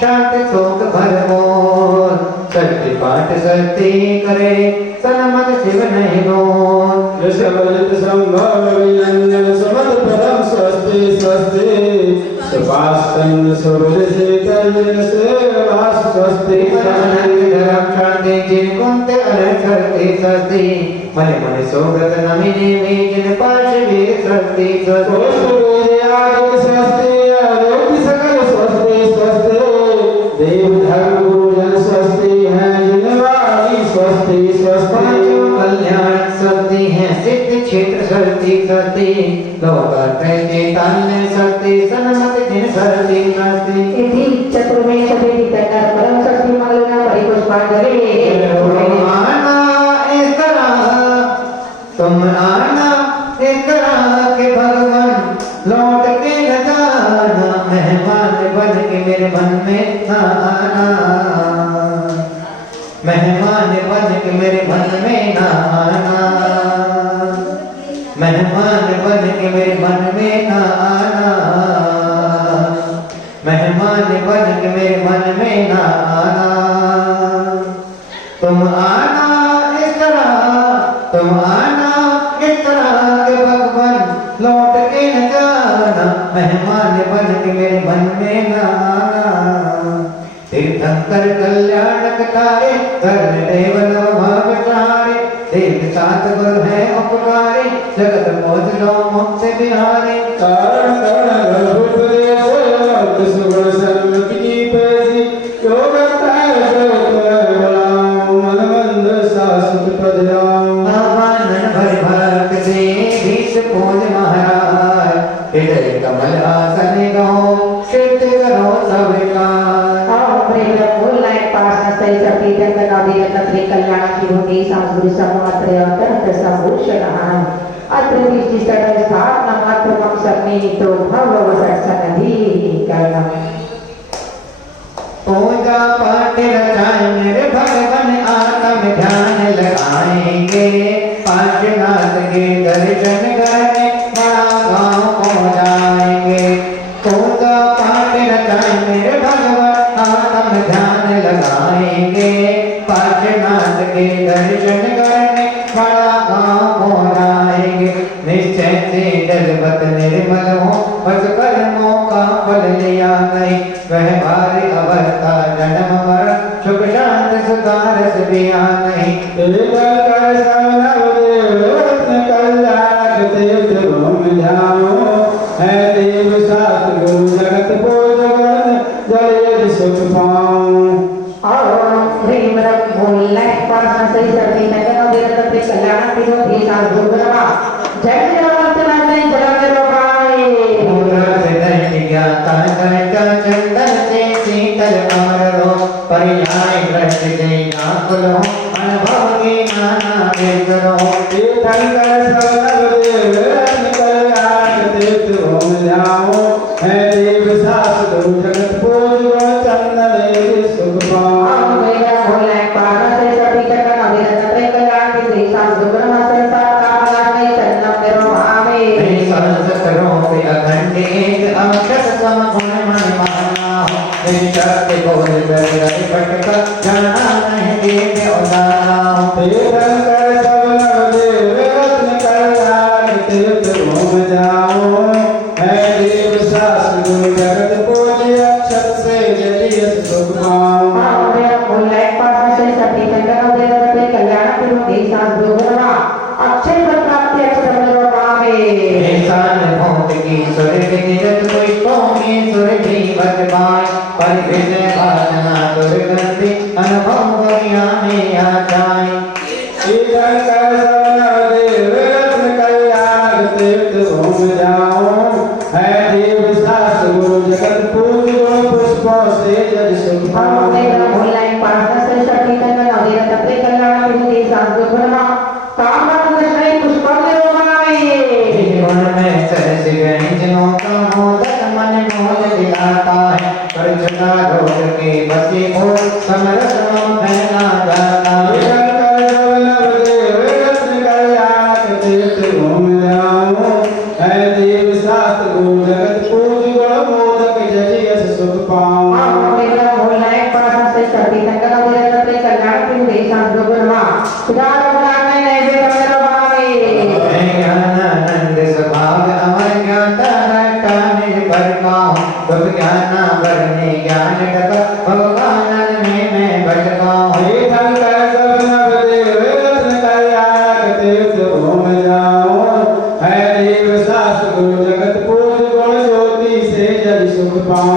शांति शोक भर हो सत्य पाठ सत्य करे सनमत शिव नहीं बोल ऋषभलित संभव विनंदन समद परम स्वस्ति स्वस्ति सुपासन सुबल से कल से वास स्वस्ति धर्म शांति जिन कुंते अलग करते सस्ती मने मने सोगत नमिनी में जिन पाश वीर सस्ती स्वस्ति आदि स्वस्ति आरोग्य सकल स्वस्ति स्वस्ति देव धर्म गुरु जन स्वस्ति हैं जिनवाणी स्वस्ति स्वस्ति पांचों कल्याण सस्ती हैं सिद्ध क्षेत्र सस्ती सस्ती लोक चैतन्य सस्ती सन्मत जिन सस्ती सस्ती इति चतुर्वेश वेदिका परम शक्ति मंगलना परिपुष्पांजलि आना इस तरह तुम आना इस तरह के भगवान लौट के न जाना मेहमान बन के मेरे मन में न आना मेहमान बन के मेरे मन में न आना मेहमान बन के मेरे मन में न आना मेहमान बन के मेरे मन में न आना तुम आना इस तरह तुम आना इस तरह के भगवान लौट के न जाना मेहमान बन के मेरे मन में न आना तीर्थंकर कल्याण कटारे धर्म देव नव भाग चारे देव सात गुरु है उपकारी जगत मोज लो मुक्त बिहारी कारण गर्भोपदेश सुगुण सन्मुख की पैसी योग मन मंद शाश्वत पदयाम आनंद भर भक्त से भीष पूज महाराज हृदय कमल आसन गहो सिद्ध करो सब कार्य कल्याण की होती सांस्कृतिक समात्र संभूषण अत्र स्थापना मात्र सन्निहितो भव सत्सनधि कर्णम पूजा पाठ रचाए मेरे भगवान आत्म ध्यान लगाएंगे पार्श्वनाथ के दर्शन करने बड़ा गाँव को जाएंगे पूजा पाठ रचाए मेरे भगवान आत्म ध्यान लगाएंगे पार्श्वनाथ के दर्शन करने बड़ा गाँव को जाएंगे निश्चय से जलवत निर्मल हो बस कर्मों का फल लिया नहीं वह भारी अवस्था जन्म मरण सुख शांत सुधारस बिया नहीं कल्याण तीर्थ ओम जाओ है देव सास गुरु जगत पूज गो चंदन सुख पाओ मेरा भोला पार से सभी जगत अविरत प्रेम कल्याण की देशा सुब्रह्म संसार कामना नहीं चन्नम करो आवे संस्करों पे अखंड एक अक्षर सम गुण मन माना मेरी शक्ति बोल कर भटका जाना नहीं के उदाना तीर्थन कर सब नव देव रत्न कल्याण तीर्थ ओम जाओ है देव सास गुरु जगत पूज अक्षर से जलिय सुख पाओ मेरा भोला पार से सभी जगत अविरत प्रेम कल्याण की देशा सुब्रह्म अक्षय पर प्राप्ति अक्षर करो आवे इंसान भौत की स्वर्ग निरत कोई कौमी स्वर्ग जीवत पाए परिभिद भाषणा दुर्गंधि अनुभव गरिया में आ जाए तीर्थन कर सब नव देव रत्न कल्याण तीर्थ ओम जाओ है देव सास गुरु जगत पूज गो पुष्पों से जल सुख पाओ मेरा भोला पार से सभी जगत अविरत प्रेम कल्याण की देशा सुब्रह्म कामना नहीं पुष्प करो आवे जीवन में सरस व्यंजनों का मोदक मन मोह दिलाता है पर छुटा ढोल के बसे हो समरस में फैला जाता है शंकर सब नव देव रत्न कल्याण तीर्थ ओम जाओ है देव सास गुरु जगत पूज गो मोदक जजियस सुख पाओ मेरा भोला पार से सभी जगत अविरत प्रेम कल्याण की देशा सुब्रह्म उदार उदार में नैवेद्य करो आवे आनंद स्वभाव अमर ज्ञाता रटा निज पर पाऊं तब ज्ञान भरने ज्ञान टका भगवान में मैं भटका हूँ तीर्थन कर सब नव देव रत्न कल्याण तीर्थ ओम जाओ है देव सास गुरु जगत पूज गो ज्योति से जल सुख पाओ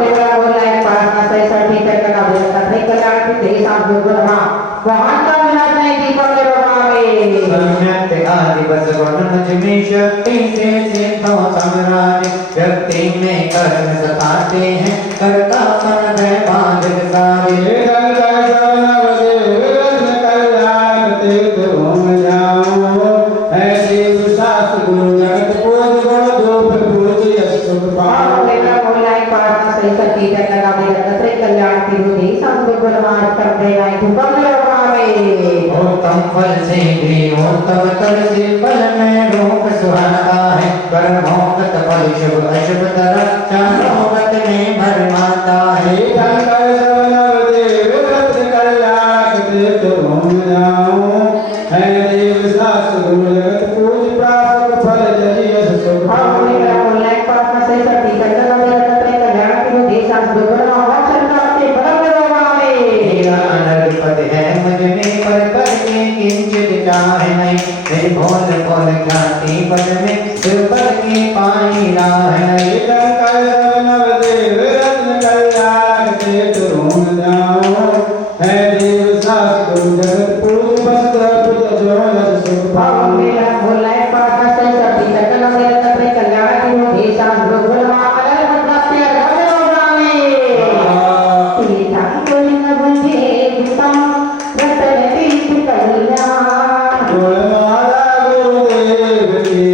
मेरा भोला पार से सभी जगत अविरत प्रेम कल्याण की देशा सुब्रह्म वहां का मिला नहीं दीपक करो आवे सम्यक आदि बस गुण मुझ में शक्ति से सिद्धो सम्राट व्यक्ति में कर्म सताते हैं कर्तापन भय बाधित सारे तीर्थन कर सब नव देव रत्न कल्याण तीर्थ ओम जाओ है देव सास गुरु जगत पूज गो धूप पूज यश सुख पाओ मेरा भोला पार से सभी जगत अविरत प्रेम कल्याण की देशा सुब्रह्म करते नहीं दीपक करो आवे उत्तम फल से भी उत्तम तल से फल में रूप सुहाता है कर्म भोगत फल शुभ अशुभ तरह चारों गत में भरमाता है तीर्थन कर सब नव देव रत्न कल्याण तीर्थ ओम जाओ है देव सास गुरु जगत पूज प्राप्त फल जलियस सुख पाओ मेरा भोला पार से सभी जगत अविरत प्रेम कल्याण की देशा सुब्रह्म वचन करते बल करो आवे मेरा अनर्पद है मुझ में पर पद के किंचित चाह नहीं मेरे भोल भोल ज्ञाति पद में सिर पद के पाई राह नहीं तीर्थन कर सब नव देव रत्न कल्याण तीर्थ ओम जाओ है देव सास गुरु जगत पूज बस पुज जो यश सुख पाओ मेरा भोला पार से सभी जगत अविरत प्रेम कल्याण की देशा सुब्रह्म अलग प्राप्ति करो आवे तीर्थं पुण्य बुद्धि गुप्तम रतन तीर्थ कल्याण गुणमाला गुरुदेव की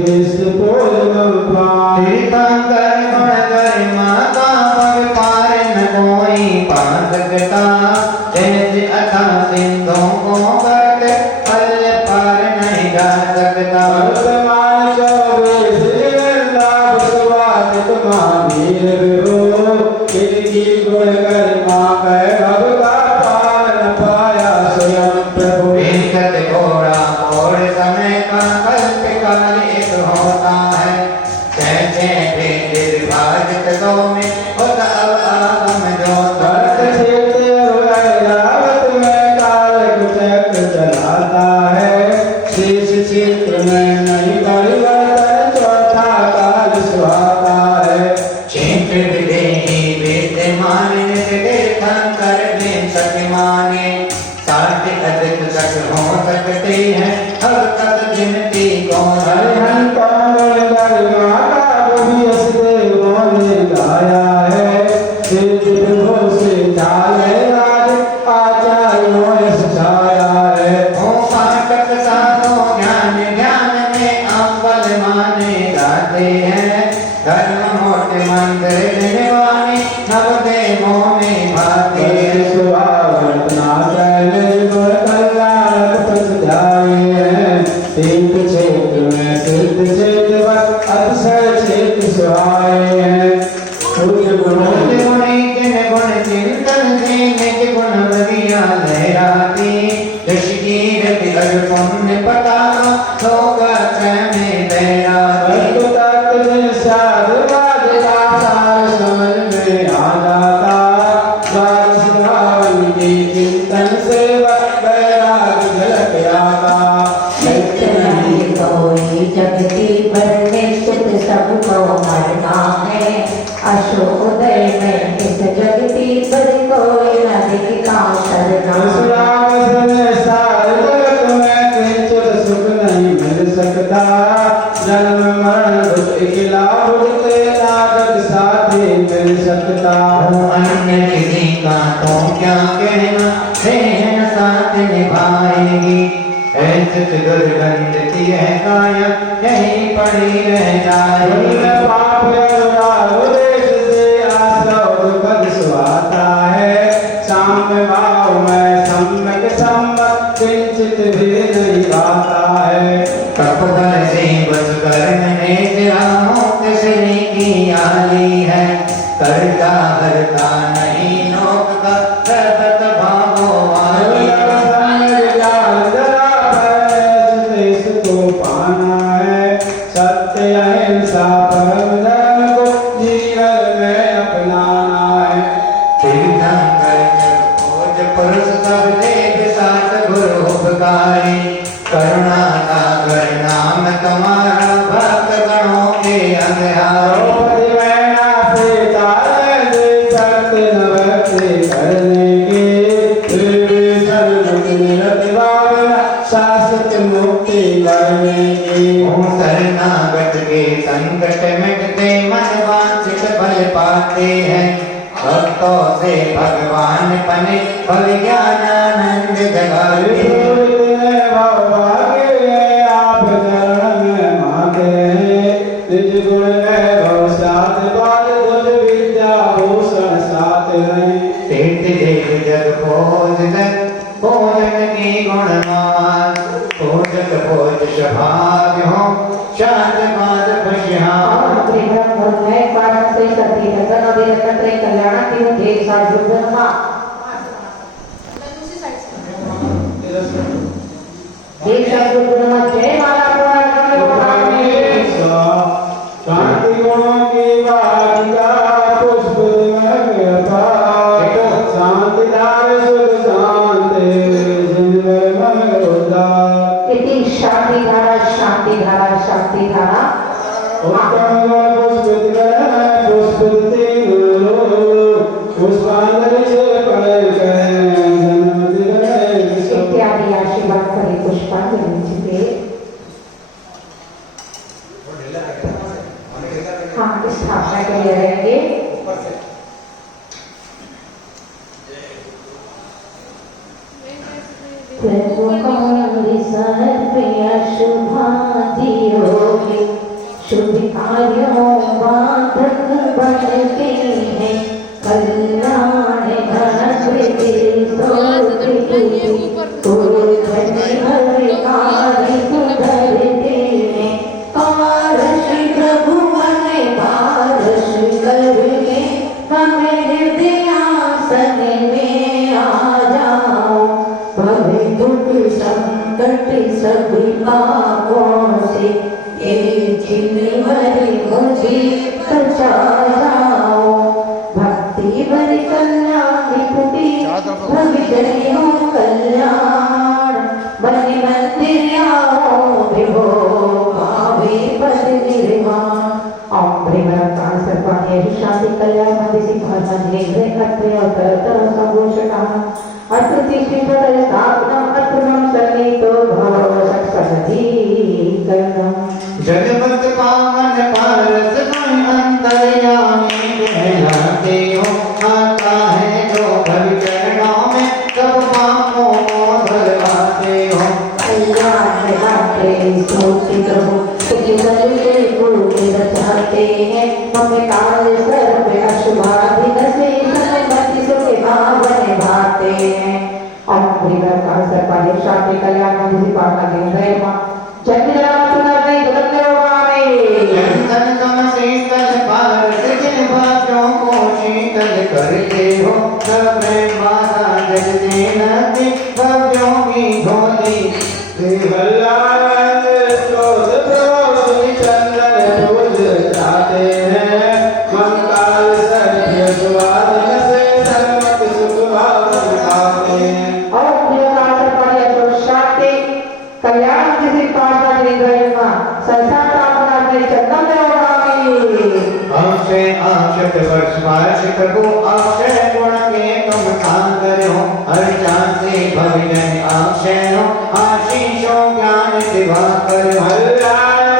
विष पूर्ण पाए तीर्थंकर गुण गरिमा का पग पार न कोई पा सकता जैसे अथा सिंधों को गत पल पार नहीं जा सकता वर्तमान चौबीस वृंदा विश्वासित महावीर विभो इनकी गुण गरिमा कह अब का पार न पाया स्वयं प्रभु वेंकट घोड़ा घोड़ समय का कल्प काल एक होता है जैसे भेद विभाजित दो में होता अब आगम जो भरत क्षेत्र रावत में काल चक्र चलाता है शेष क्षेत्र में नहीं परिवर्तन चौथा काल सुहाता है क्षेत्र विदेही विद्यमान तीर्थंकर विंशति माने साथ अधिक सक हो सकते हैं अब तक गिनती कौन है हरिहंत कौन गरिमा का बुझियस देवों ने गाया धर्म मोटे मंदिर निवाणी नवदेवों में भाते सुभावना गुण कल्याण पथ जाए तीर्थ क्षेत्र में सिद्ध क्षेत्र अतिशय क्षेत्र सुहाए गुण चिंतन से निज गुण बदिया लहराती यश कीर्ति अज पुण्य पताका लोक में लहराती समझ में आ जाता के चिंतन से वैराग झलक आता कोई जगती पर निश्चित सबको मरना है अशोदय में इस जगती पर कोई नदी का शरणा सुख नहीं मिल सकता जन्म मरण दुख खिलाफ तेरा जग साथी मिल सकता अन्य किसी का तो क्या कहना देह साथ निभाएगी ऐसे दुर्गंध की है काया यही पड़ी रह जाएगी पाप देश से आसव पद सुहाता है साम्य भाव में सम्यक सम्मत किंचित भी नहीं आता है कपल से बच करने श्री की आली है करता हरता नहीं नोक का सर्वत भावो वाली को पाना है सत्य अहिंसा परम धर्म को जीवन में अपनाना है तीर्थंकर खोज पुरुष सब देव साथ गुरु उपकारी करुणा सागर नाम तुम्हारा भक्त गणों के अंधारो शाश्वत मुक्ति करने की शरणागत के संकट मिटते मन वांछित फल पाते हैं भक्तों से भगवान बने फल ज्ञानानंद जगाते आप चरण में मांगे निज गुण वैभव साथ बाल गुण विद्या भूषण साथ रहे तीर्थ देव जग भोजन की गुणमान पूजक भोज स्वभाव हो शांत बाद खुशियाँ कल्याण की देश दूसरी साइड से जय माला शांति गुणों की वाटिका पुष्प शांति धार सुख शांति जिनमें मन उदार इति शांति धारा शांति धारा शांति धारा उत्तम पुष्पित पुष्पित पुष्पांजलि से पढ़ इत्यादि आशीर्वाद करे पुष्पांजलि पे हम स्थापना के लिए रहेंगे प्रभु कमल सर्पिया शुभादि योगी शुभ कार्यों बाधक बनते हैं कल्याण धन वृद्धि प्रभु मन बारश करके हमें हृदयासन में आ जाओ भवे दुख संकट सभी पापों से एक चिन्ह मुझे बचा जाओ भक्ति भरी कल्याण पुटी भविष्यों कल्याण बने मंदिर आओ विभो भावे पद निर्माण ओम प्रेमरत्न सर्वाण्य शांति कल्याण मंदिर सिंह मंदिर ग्रह कत्रे और तरतर संभूषणा अर्थति श्रीपद स्थापना अर्थम सन्नितो भव सत्संधि करणम जगत पावन पारस कोई अंतर्यामी कहलाते हो आता है जो भव चरणों में सब पापों को धरवाते हो कल्याण रात्रे स्तोत्र प्रभु तुझे बलिते गुरु के रचाते जाते हैं मम्मी काल सर्व अशुभाधीन से सन्मति सुख भावन भाते हैं अमृत काल सर्पाले शांति कल्याण मुझे पापा के हृदय मां जन्मरा पुनर्नय जगन्नोवामे चंदन तम शीतल पारस जिन भाग्यों को शीतल करते हो सब माता जगते नदी भव्यों की झोली देवलाल स्रोत प्रभु चंदन पूज जाते हैं मंगल सर्व सुवादन से सर्वत सुख भावन भाते हैं अमृत काल सर्पाले जो शांति कल्याण मुझे पापा के हृदय मां संसार का पुनर्नय जगन्नोवामे अक्षय आक्षत वर्ष वर्ष प्रभु अक्षय गुण के तुम सागर हो हर से भविजन अक्षय हो आशीषों ज्ञान दिवाकर हो हरियाणा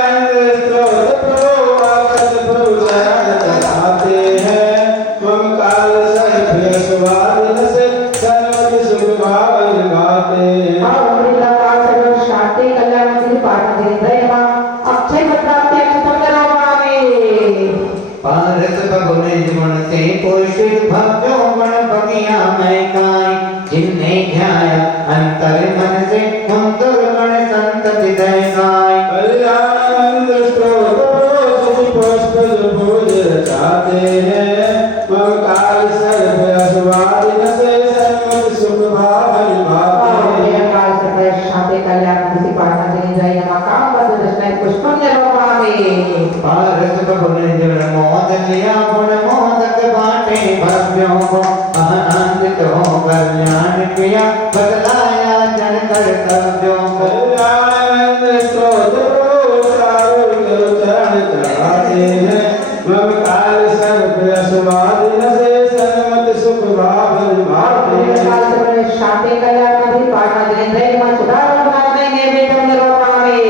स्रोत प्रभु आकाश प्रभु चरण चढ़ाते हैं मंगल सर्व सुवादन से सर्वत सुख भावन भाते हैं अमृत काल सर्व शांति कल्याण मुझे पापा के हृदय मां अक्षय प्राप्ति जगन्नोवामे पारस भगुन गुण से पुरुष भक्तों गुण बगिया मैं काई जिनने ध्याया अंतर मन से हम दुर्गुण संतति दय गाय कल्याण स्रोत प्रभु पुष्प पूज जाते हैं मंगल सर्व सुवादन से सर्वत सुख भावन भाते हैं अमृत काल सर्व शांति कल्याण मुझे पापा के हृदय मां काम बद दर्शन पुष्पम जगन्नोवामे पारस भगुन गुण मोद लिया गुण मोदक बाटे भव्यों को आनंदित हो कल्याण किया बदलाया जन कर्तव्यों को कल्याण स्रोत प्रभु सारुण चरण चढ़ाते हैं मंगल सर्व सुवादन से सर्वत सुख भावन भाते अमृत हैं काल सर्व शांति कल्याण मुझे पापा के हृदय मां सुधार बनाने में बेटम जगन्नोवामे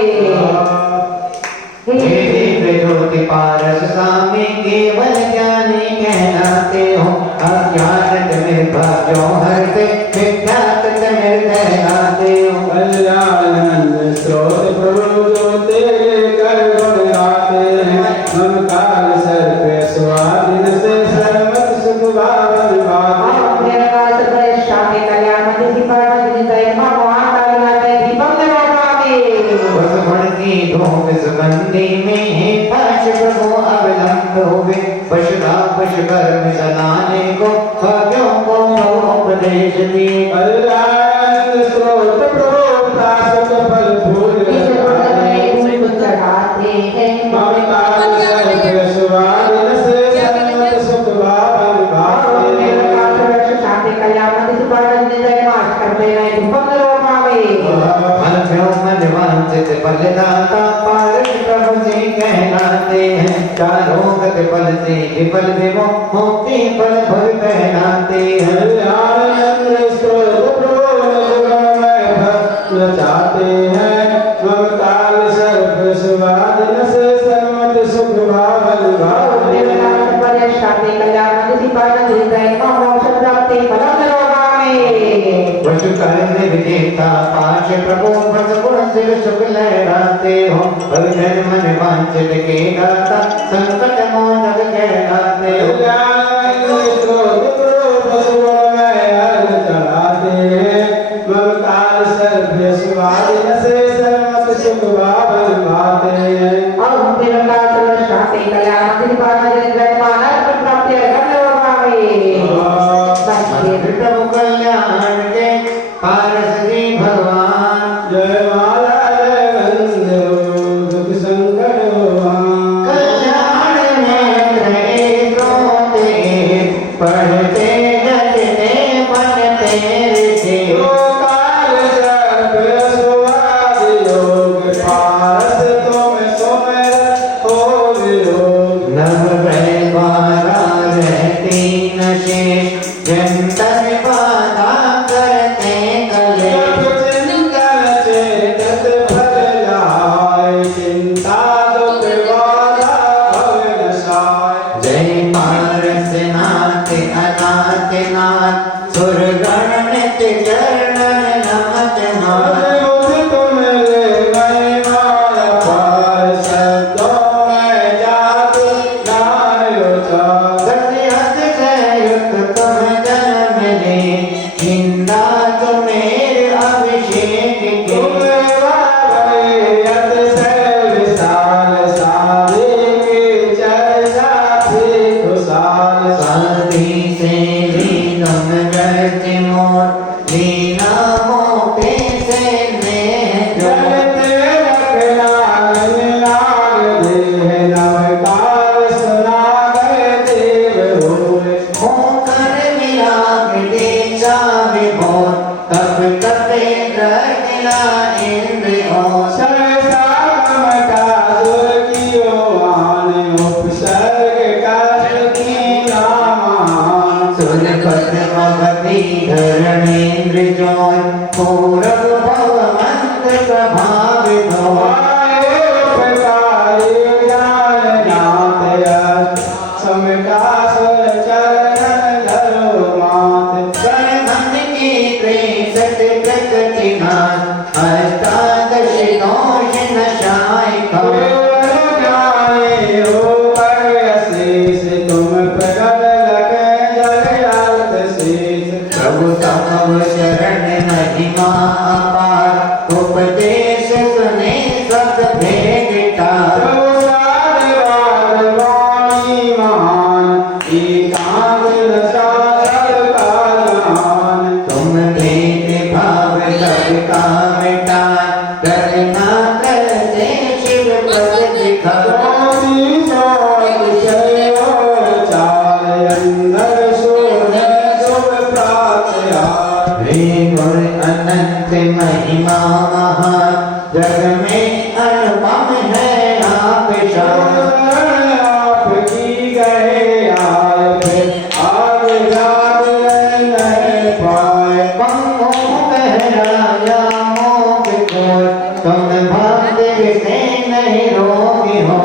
हे दिव्य ज्योति पारस स्वामी केवल ज्ञानी कहलाते हो अज्ञानत में भाग्यों हरते विख्यात निर्दय आते हो कल्याण स्रोत प्रभु जो तेरे कर गुण गाते हैं मंगल सर्व सुवादन से सर्वत सुख भावन भाते अमृत काल सर्व शांति कल्याण मुझे पापा के हृदय मां महाकाल नाथ दीपम जगन्नोवामे बस बढ़ती धूप सुगंधी में हे पाश प्रभु अवलंब हुए पशुरा पशु कर्म सनाने को भाग्यों को उपदेश दिए कल्याण स्रोत प्रभु दासक फल फूल चढ़ाते हैं मंगल सर्व सुवादन से सर्वत सुख भावन भाते हैं शांति कल्याण मुझे पापा के हृदय मां करते हैं दीपम जगन्नोवामे भक्तों मन वांछित फलदाता पारस प्रभु जी कहलाते हैं चारों गत फल से विफल विमो मुक्ति फल भर कहलाते हैं कल्याण स्रोत प्रभु चाहते हैं मंगल सर्व सुवादन से सर्वत सुख भावन भाते हैं शांति कल्याण मुझे पापा के हृदय मां मोक्ष प्राप्ति फलम जगन्नोवामे पशु कर्म विजेता पाश प्रभु भज गुण सिर सुख लहराते हो भजन मन वांछित के दाता संकट मोचक कहलाते हो कल्याण स्रोत प्रभु चढ़ाते हैं मंगल सर्व सुवादन से सर्वत सुख भावन भाते हैं अमृत काल सर्व शांति कल्याण मुझे पापा के हृदय मां नरक प्राप्ति जगन्नोवामे प्रभु कल्याण के पारस जी भगवान जय माला जय वंदे दुख संकट भगवान कल्याण में रहे रोते पढ़ते जगते बनते ऋषि काल सर्व सुवाद योग पारस तुम सुमेर हो योग नव बारा रहती न शेष जंतर बाधा करते कले चिंतन चेतत फल लाय चिंता दुख बाधा भव नशाय जय पारस नाथ अनाथ नाथ सुरगण नित्य चरण नमत नाथ मुझ तुम ले गए माया पार शब्दों में जाती इंद्र जोय पूरब भव मंत्र प्रभावित होय उपदेश सुने सब भेटा तुम भेद भाव सबका मिटा करना करते शिव पद दिखाओ अनंत महिमा महान जग में अनुपम है आप शान आपकी गए आए आप याद नहीं पाए पंखों बहराया मोह कोय तुम भक्त से नहीं रोगी हो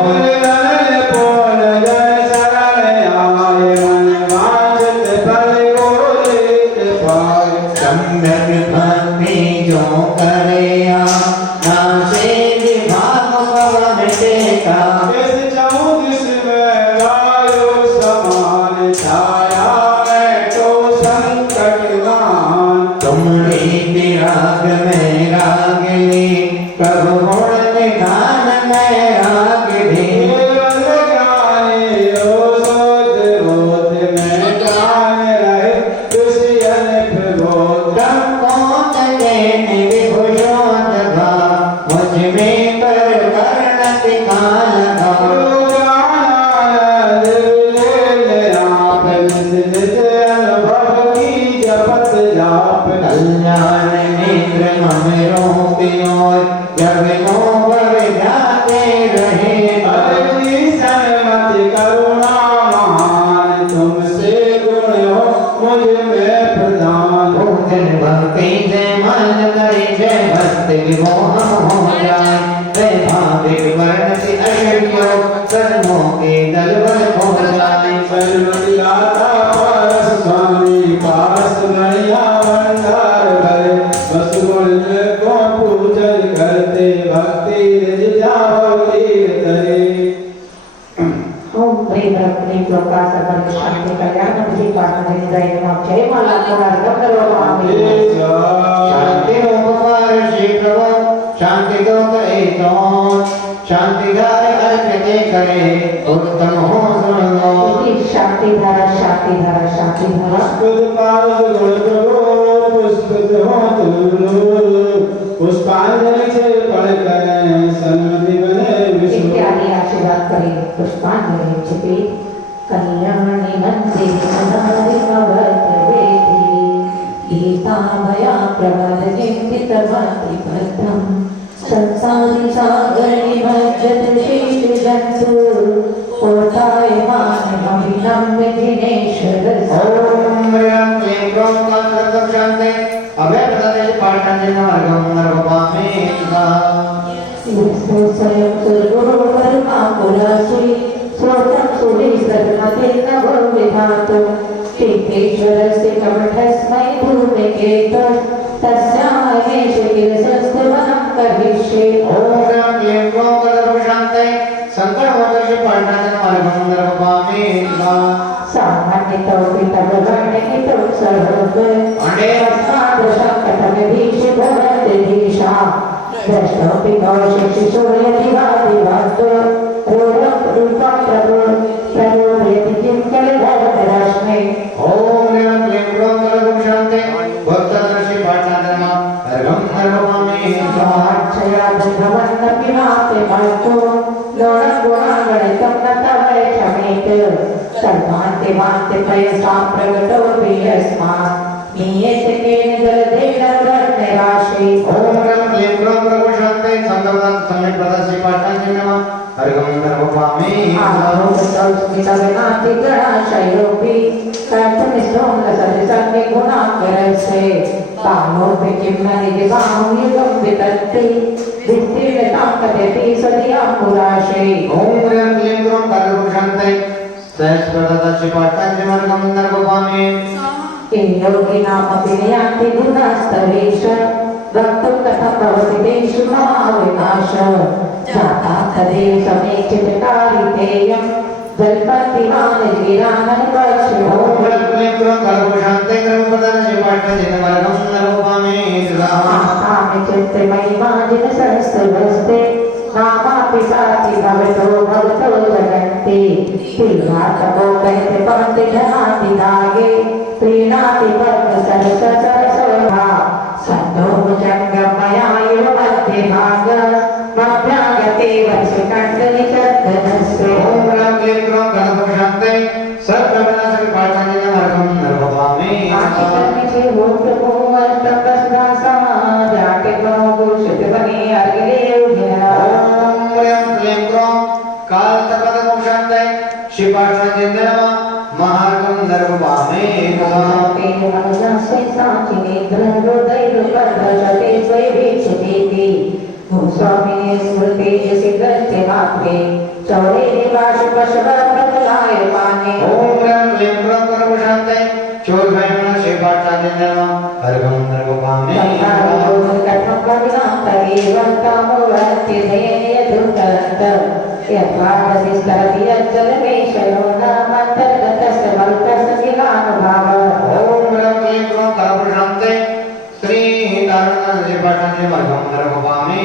भक्ति जो करे नासे विभाग पवन देता तुम रीति राग में रागिनी प्रभु गुण निधान में रागिनी कल्याण नेत्र ममरो पियोर जब नो पर जाते रहे सन्मति करुणा महान तुमसे गुण हो मुझ में प्रदान भोजन भक्ति से मन करे जय भक्ति विमोह हो जाए जय भाविक वर्ण से अशक्यो कर्मों के दलबल हो जाए सर्वति दाता पारस स्वामी पास मैया भंडार भरे वसुगुण को पूजन करते भक्ति निज जाओगे तरे ओम प्रेम रत्ने प्रकाश सर्व शांति कल्याण मुझे पाठन निदाय नमः जय माला कुमार गंधर्व शांति उपकार श्री प्रभु शांति दो तो शांति धार अर्पित करे उत्तम हो सुनो शांति धारा शांति धारा शांति धारा पुष्पित पारस गुण प्रभु पुष्पित हो तुम पुष्पांजलि से पढ़कर सन्मति बने विष्णु इत्यादि आशीर्वाद करें पुष्पांजलि छिपे कल्याणी वंदे मनारि नवद्वेदी गीता मया प्रबल चिंतित मातृ पदम संसारी सागर निमज्जत शेष जंतु ओताय मान अभिनम्य दिनेश्वर ओम ह्रीं क्लीं ग्रौं गात्रं शान्ते अभय प्रदेश पाठन मार्गं नरपामे स्वयं सुरगुरु कर्मा कुलासुरी श्रोत्रं सुरी सर्वमते नव विधातु टीकेश्वरस्य कमठस्मै भूमिकेतो तस्याहेश गिरसस्तवनं करिष्ये ओम ह्रीं क्लीं ग्रौं गात्रं शान्ते संकट मोक्ष पाठन मार्गं नरपामे सामान्यतो पितववर्णितो सर्वग तस्मात् संकटविधीश भवति धीशा दृष्टोऽपि कौशिक्षि सूर्यदिवादिवातो रूपं रूपं प्रलोभयति किं कलिधरस्मै ओम ह्रीं क्लीं ग्रौं गात्रं शान्ते भक्तदर्शी पाठन मार्गं नरपामे स्वाक्षया भगवन्नपि नास्ति भक्तो लोणगुणागणितं न तवै क्षमेत सर्वान्ते वान्ते पयसा प्रगतोऽपि यस्मात् नीयते केन जलदेन वर्णराशि ओम ह्रीं क्लीं ग्रौं गात्रं शान्ते संगमनं सम्यक् प्रदर्शी पाठन हरिगं नरपामे आरोग्यसंस्कृतविनाति गणाशयोऽपि कर्तुमिष्टों न सतिसङ्गे गुणाकरस्य तस्य पाणोर्भिकिम्नरिः बाहुयुगं वितन्ति विस्तीर्णतां कथयति सदियामुराशे ओम ह्रीं क्लीं ग्रूं कालपुरुषान्ते सहस्रदशपाठाञ्जमर्गं नर्वपामि योगिनामपि नयान्ति गुणास्तरेश वक्तुं कथं भवति तेषु महाविनाश जाता तदेव समेचितकारितेयं जल्पन्ति मानवीराननुपश्य ओम ह्रीं क्लीं ग्रूं कालपुरुषान्ते क्रमपदशपाठाञ्जमर्गं नर्वपामि आसामि चित्ते महिमाजिन सहस्रवस्ते नामापि साति भवतो भवतो जगन्ति तीर्थाटको कहते पवन्ति जनाति दागे प्रीणाति पद्म सरस सरसोभा सन्नो भुजङ्गमयायुः मध्ये भाग मभ्यागते वर्षकण्डनिकर्दनस्य ओम ह्रीं क्लीं ग्रूं कालपुरुषान्ते सर्वप्रदशपाठाञ्जमर्गं नर्वपामि आशिकर्मिचे भूतभूमस्तपस्दासा जाके प्रमोगुषितवने अर्गिलेव्या ओम ह्रीं क्लीं ग्रूं कालतपदपुरुषान्ते शिपाठाञ्जमर्गं महार्गं नर्वपामि स्वामी स्मृति सिद्धस्य मात्रे चौरे निवास पशव प्रबलाय पाने ओम ह्रीं क्लीं ग्रूं कालपुरुषान्ते चोर्भयमनशिपाठाञ्जमर्गं हर्गं नर्वपामि ओम ह्रीं क्लीं ग्रूं कालपुरुषान्ते श्रीतारणशिपाठाञ्जमर्गं नर्वपामि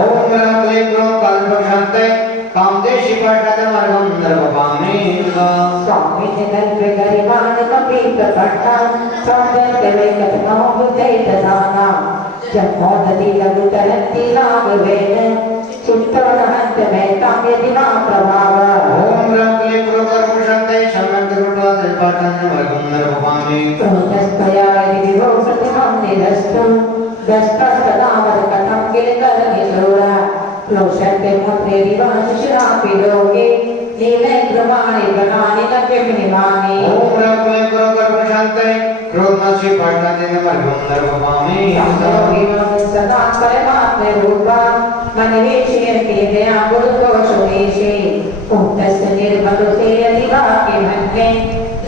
ओम ह्रीं क्लीं ग्रूं कालपुरुषान्ते कामदेशिपाठाञ्जमर्गं नर्वपामि स्वामी जगत गरिमान कपीत पट्टा संवत वेकत नौबुदैत दाना जन्मोदति लघु तरन्ति लाभवेन चित्तोरहन्त मेतां यदि वा प्रभाव ओम ह्रीं क्लीं ग्रूं कालपुरुषान्ते शम्यक्तकृपादिपाठाञ्जमर्गं नर्वपामि प्रोतस्तया यदि विभो प्रतिमं निरस्तु दस्तस्तदावद कथं किल करनिशोरा क्लोशन्ते मुद्रे विवांशरापि लोके नीलेन्द्रमाणि गणानि न किमिमानि ओम ह्रीं क्लीं ग्रूं कालपुरुषान्ते क्रोधनशिपाठाञ्जमर्गं नर्वपामि सदा परमात्मरूपा मनवेशयन्ति दया गुरुदोषवेशे उक्तस्य निर्मलुते अधिवाक्यमन्ये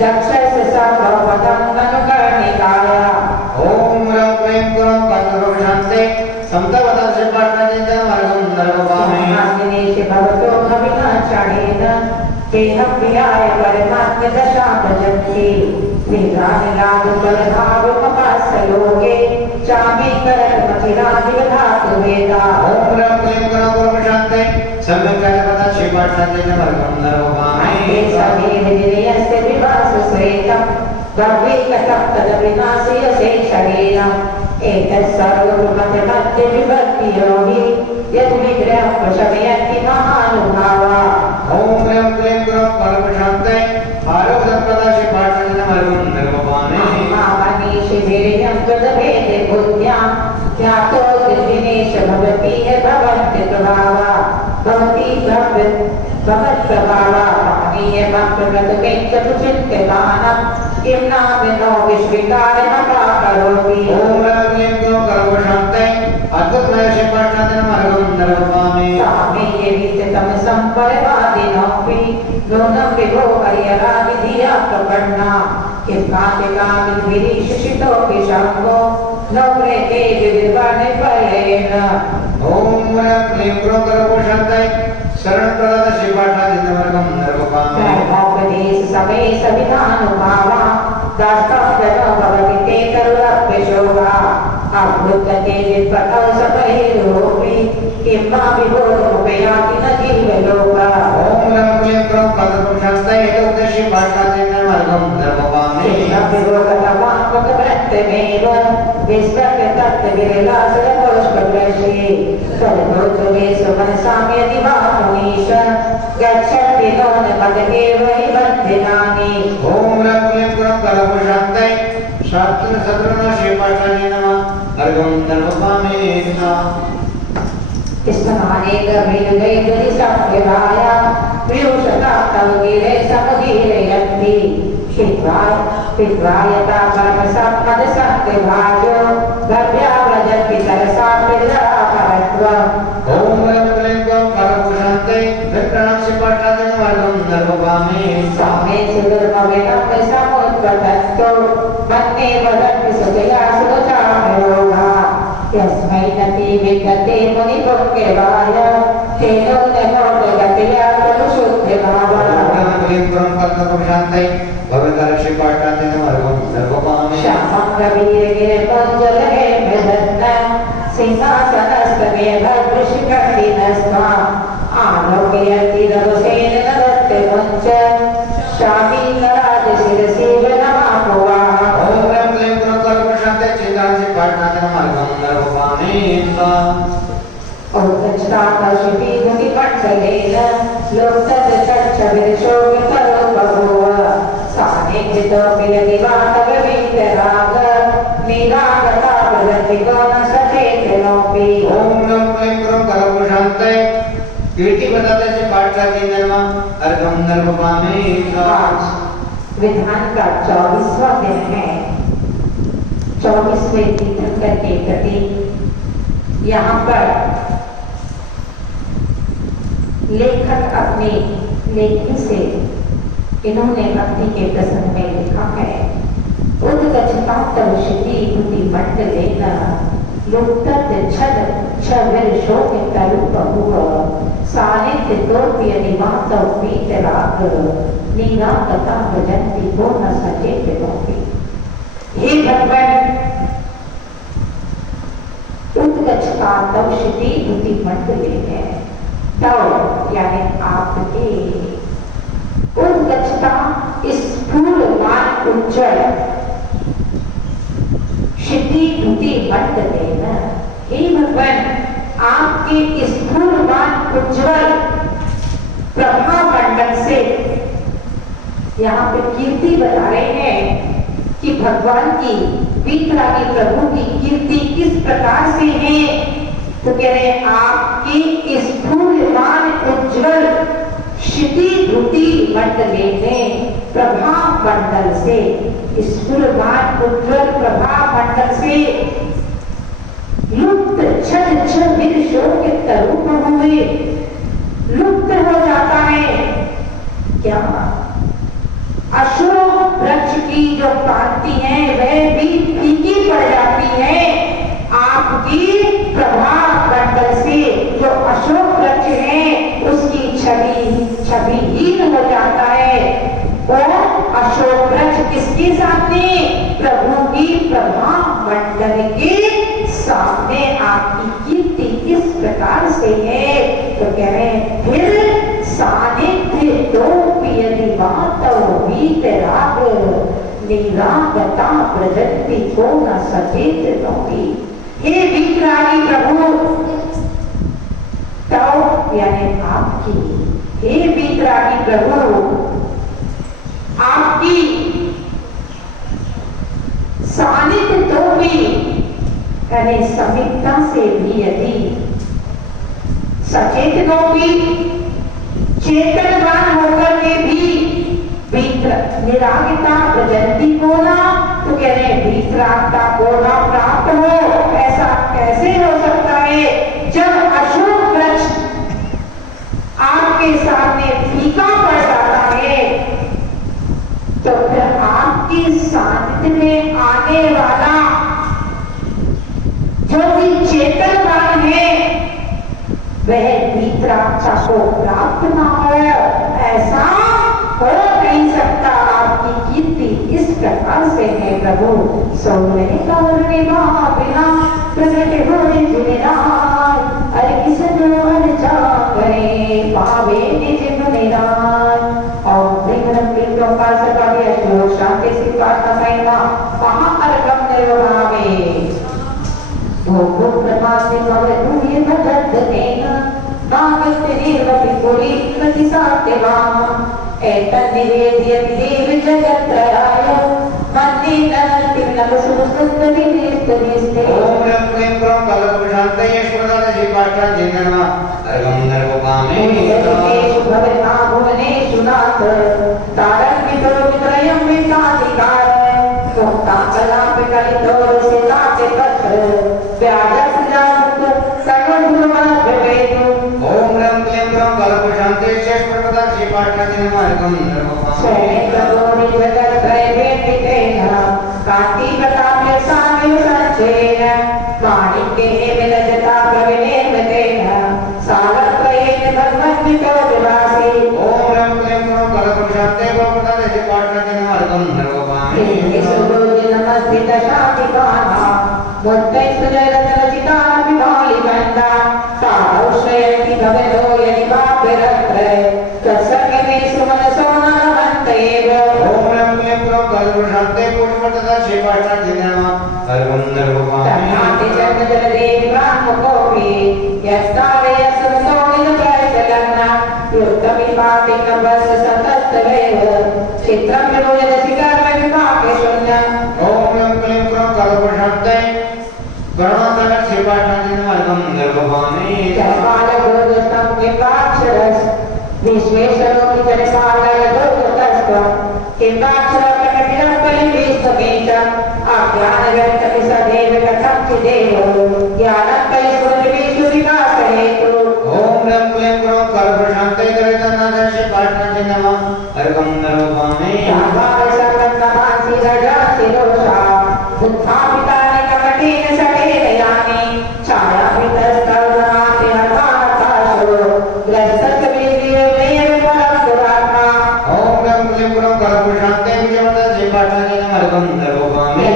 दक्षस्य सप्रपदं अनुकर्णिकाय ओम ह्रीं क्लीं ग्रूं कालपुरुषान्ते समतवदशपाठाञ्जमर्गं नर्वपामि दिनेश भवतो अविनाशायेन तेहं विहाय परमात्म दशा भजन्ति निधानिलादुपलधारुमपास्य लोके चामीकरणमचिरादिवधातु वेदा ओम ह्रीं क्लीं ग्रूं कालपुरुषान्ते सम्यक्तपदशिपाठाञ्जमर्गं नर्वपामि समेधिनिलयस्य विवासश्रेतं भव्यैकतं तदविनाशयसे शरीरम् एतत् सर्वमध्यमध्य विभक्ति योगी यद्विग्रहं प्रशमयन्ति महानुभावा ओम ह्रीं क्लीं ग्रूं कालपुरुषान्ते आरोग्यप्रदशिपाठाञ्जमर्गं नर्वपामि मामनीशिभिर्यं तदभेदे बुद्ध्यां ख्यातो दिनेश भवति भवन्ति प्रभावा भवति भवत्प्रभावा पानीयमं प्रगतमेतदुचिन्त्यमानं किं नामिनो विश्विकारमपाकरोति ओम ह्रीं क्लीं ग्रूं कालपुरुषान्ते अद्भुतमयशिपाठाञ्जमर्गं नर्वपामि स्वामी यदितम संपरवादिनोऽपि नूनं विभो हरिहरादिधिया प्रपन्ना किंकातिकादिभिरीशिषितोऽपि शम्भो न प्रेते विविर्वाणिपर्येण ओम ह्रीं क्लीं ग्रूं कालपुरुषान्ते शरणप्रदशिपाठाञ्जमर्गं नर्वपामि धर्मोपदेश समे सविधानुभावा दाष्टाभ्यनो भवति ते करुणप्यशोभा अभृतते विप्रतौ सपरिरूपी किं वा विभोगमुपयाति न जीवलोका ओम ह्रीं क्लीं ग्रूं कालपुरुषान्ते एकदशपाठाञ्जमर्गं नर्वपामि विभोगतमात्मकवृत्तमेव विस्मृत्य तत्त्वविरलासरपुष्पग्रशी तद्भूतमे सुमनसां यदि वा मुनीश गच्छन्ति नो न पदकेव हि बन्धिनानि ओम ह्रीं क्लीं ग्रूं कालपुरुषान्ते शास्त्र सद्रना श्रीपाठाने नमः अर्घं नर्वपामेना इस्तमाने गभीरे गति संविवाया प्रियोषता तवगिरे समगिरे यन्ति पित्वायता परमसम्पद संविभाजो गभ्याव्रजन् पितरसा पितरापरत्वम् ओम रत्नलिंगं परपुषन्ते विक्रणं श्रीपाठाने नमः अर्घं नर्वपामेना सामे सुदुर्मवेदं समुद्वतस्तो मन्ये वदन्ति सुजया सुचामयोगा यस्मै नति विद्यते मुनिपुङ्गेवाय तेनो नमो जगत्या पुरुषोत्तमावः रत्नलिंगं परपुषन्ते भवतार श्रीपाठाने नमः अर्घं नर्वपामेना श्यामं रविर्गिरे पुञ्जलहे मृदन्नं सिंहासनस्तमे भद्रशिखण्डिनस्मा आलोकयति रघुसेन नदत्ते मुञ्च शामीकराजशिरसि नमापुवाः ओम रत्नलिंगं परपुषन्ते चिन्तां श्रीपाठाने नमः अर्घं नर्वपामेना औतच्छ्रातशिपि मुनिमण्डलेन लोकतच्छविरशोभितरो बभूव सानिध्यतोऽपि यदि वा तव वीतराग निरागता प्रगतिको न सचेतनोऽपि ओम रत्नलिंगं परपुषन्ते कीर्ति बताते श्रीपाठाने नमः अर्घं नर्वपामेना आज विधान का 24वां दिन है। 24वें तीर्थंकर के प्रति यहाँ पर लेखक अपनी लेखनी से इन्होंने भक्ति के प्रसंग में लिखा है उद्गच्छता तव शिति बुद्धि मंडलेन लुप्तत छद छविर शोभितरु बहुव सानिध्य तोप्य निवातौ पीतराग नीरागता भजन्ति को न सचेतनोऽपि। हे भगवान उद्गच्छता तव शिति बुद्धि मंडलेन तव यानी आपके उद्गच्छता स्फूर्यमान उज्ज्वल क्षिति बुद्धि मंडलेन हे भगवान आपके स्फूर्यमान उज्ज्वल प्रभा मंडल से यहाँ पे कीर्ति बता रहे हैं कि भगवान की वीतरागी प्रभु की कीर्ति किस प्रकार से है। तो कह रहे हैं आपकी स्फूर्यमान उज्ज्वल क्षिति धुति मंडले में प्रभा मंडल से स्फूर्यमान उज्ज्वल प्रभा मंडल से लुप्त छद छविर शोभित रूप हुए लुप्त हो जाता है क्या अशोक वृक्ष की जो कांति है वह भी फीकी पड़ जाती है। आपकी प्रभा मंडल से जो अशोक वृक्ष है उसकी छविहीन हो जाता है। और अशोक वृक्ष किसके सामने प्रभु की प्रभा मंडल के सामने आपकी कीर्ति किस प्रकार से है। तो कह रहे हैं फिर सानिध्य तो यदि बातौ वीतराग निरागता प्रजन्ति को न सचेतनोऽपि। हे वीतरागी प्रभु तौ यानी आपकी हे वीतरागी प्रभु आपकी सानिध्य तो भी यानी समीपता से भी यदि सचेतनोऽपि चेतनवान होकर के भी निरागिता प्रजंती को ना तो कह रहे हैं वितरागता को ना प्राप्त हो। ऐसा कैसे हो सकता है जब अशोक वृक्ष आपके सामने फीका पड़ जाता है। तो फिर आपके सानिध्य में आने वाला जो भी चेतनवान है वह वितरागता को प्राप्त ना हो। ऐसा हो नहीं सकता। आपकी कीर्ति इस प्रकार से है प्रभु सौम्य करने बिना प्रकट होए जिमेदार अरे किस जो अर्चा करे पावे निज गुणगान। और विक्रम विक्रम का सकाले श्लोक शांति से प्रार्थना साइमा महाअर्घम निर्वहावे भोगो प्रभाते भवे तुये भजत देना भागत निर्वपि पुरी प्रतिसातेवा एतद् निवेद्य देव जगत्रयाय मन्ये नरतिं जिन्नमा अर्घं नर्वपामि भुवनेषु भवता भुवनेषु नाथ तारण्यतो वित्रयं विकाधिकार मुक्ता कलापितलितो सिताते पत्र व्याजसुजातु सर्वगुणमभवेतु ओम रं क्लीं क्रं कल्पशान्ते शेषप्रपदा श्रीपाठा जिन्नमा अर्घं नर्वपामि शैलेन्द्रगौरी जगत्त्रयवेदितेन कान्तिप्रताप्य साम्य सञ्चयेन माणिक्येन विलजता प्रविलेपतेन सालत्रयेन भगवद्गीतो विभासि ओम रं क्लीं क्रं कल्पशान्ते गोपदा श्रीपाठा जिन्नमा अर्घं नर्वपामि नमस्थितशान्तिकाना मुक्तैस्तुजरतरचिता विभालिकन्दा तादौश्रयन्ति भवतो यदि वाप्यरत्र तत्सर्गमे सुमनसो नमन्त एव ओम रं क्लीं क्रं कल्पशान्ते पुष्पदा श्रीपाठा जिन्नमा अर्घं नर्वपामि तन्नाति जन्मजलदेवि ब्राह्मकोऽपि यस्तावयस्सुमसो निजप्रचलन्ना युक्तविपाटिकवस्य सतस्तवेव चित्रं विभूयदसि कर्मविपाके शून्यम् ओम रं क्लीं क्रं कल्पशान्ते करुणाकर श्रीपाठा जिन्नमा अर्घं नर्वपामि जलपालगोदस्तं किम्बाक्षरस् विश्वेश्वरोऽपि जलपालगोदस्तं किम्बाक्षरप्रकटिरपलिविस्तमेषम् आज्ञानव्यक्तपि सदैव कथं चिदेव ज्ञानं कैस्वरविषु विकासयेतु ओम रं क्लीं क्रं कल्पशान्ते करितनाथ श्रीपाठा जिन्नमा अर्घं नर्वपामि सर्वावसर्वन्नमासि रजासि रोषा उत्थापितानि कपटेन सटेन यानि छायापितस्तवनाति हताकाशो ग्रस्तकविर्यमेव परं पुरात्मा ओम रं क्लीं क्रं कल्पशान्ते विजयवता श्रीपाठा जिन्नमा अर्घं नर्वपामि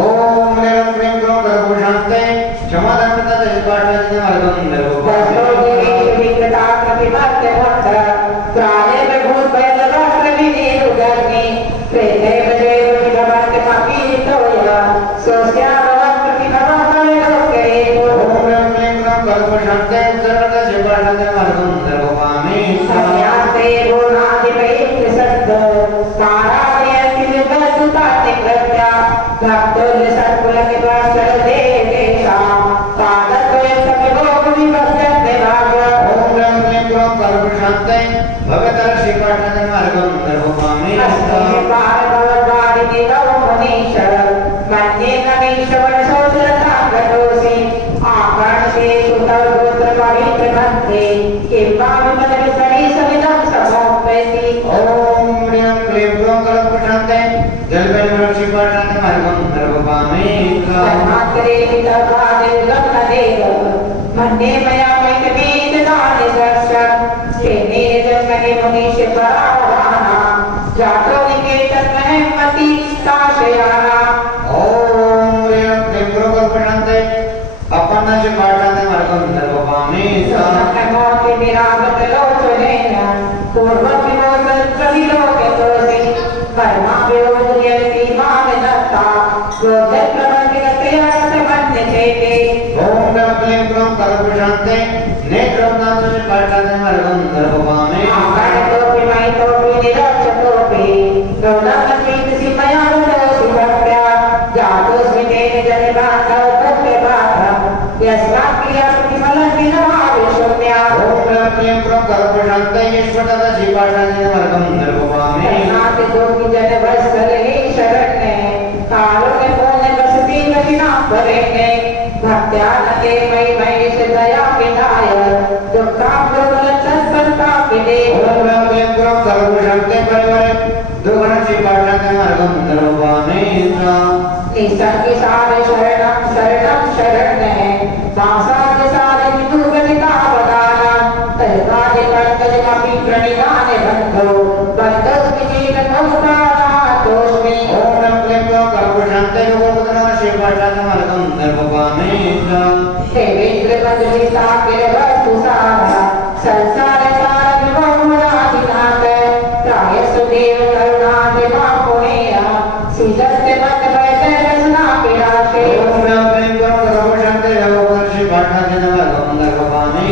ओम रं क्लीं क्रं कल्पशान्ते क्षमादानप्रदा श्रीपाठा जिन्नमा अर्घं नर्वपामि ओम रं क्लीं क्रं कल्पशान्ते सर्वदा श्रीपाठा जिन्नमा अर्घं नर्वपामि ओम रं क्लीं क्रं कल्पशान्ते भगवता श्रीपाठा जिन्नमा अर्घं नर्वपामि ओम रं क्लीं क्रं कल्पशान्ते जलवेलवता श्रीपाठा जिन्नमा अर्घं नर्वपामि मन्ये मया मैकमेतदानि दर्शन् सेने जन्मनि मुनिष्य परावाना जातो निकेतन्महमति काशयाना ओम रं क्लीं क्रं कल्पशान्ते अपन्ना श्रीपाठा जिन्नमा अर्घं नर्वपामि नमोति विरामतलोचनेन पूर्वविमोचनप्रविलोकतोऽसि कर्माभियोजयति मानदत्ता योगप्रबन्धिकतया समन्यते ओम रं क्लीं क्रं कल्पशान्ते नेत्रवता श्रीपाठा जिन्नमा अर्घं नर्वपामि आकाशतोऽपि मयितोऽपि निरक्षतोऽपि नोदमचेतसि मया वदोऽसि भक्त्या जातोऽस्मि तेन जनिबान्धौ प्रत्यपाठम् यस्मात् क्रियाप्रतिफलं विना भाविशून्या ओम रं क्लीं क्रं कल्पशान्ते ईश्वरदा श्रीपाठा जिन्नमा अर्घं नर्वपामि नाथ जोगी जन वत्सले शरण्ये कारुण्य पूर्ण वसति वचिनां वरेण्ये भक्त्या नते मयि महेश दया विधाय दुःखां दुर्गलतत्परतां विदे ओम रं क्लीं क्रं कल्पशान्ते परिवारे दुर्गण श्रीपाठा जिन्नमा अर्घं नर्वपामि निसर्ग सार शरणं शरणं शरण्ये मासाद्य सार विदुर्गतिका वदाना तैवादि पंकजमपि प्रणिधाने बन्धो बन्धोऽस्मि जीवनमुक्तानातोऽस्मि ओम रं क्लीं क्रं कल्पशान्ते गोपदना श्रीपाठा जिन्नमा अर्घं नर्वपामि देवेन्द्र मधुरिता किरवस्तु सारा संसार सार विभवनादिनाथ प्रायसुदेव करुणादिमा पुणेया सीदस्ते मत भयते रसना पिराशे ओम रं क्लीं क्रं कल्पशान्ते गोपदना श्रीपाठा जिन्नमा अर्घं नर्वपामि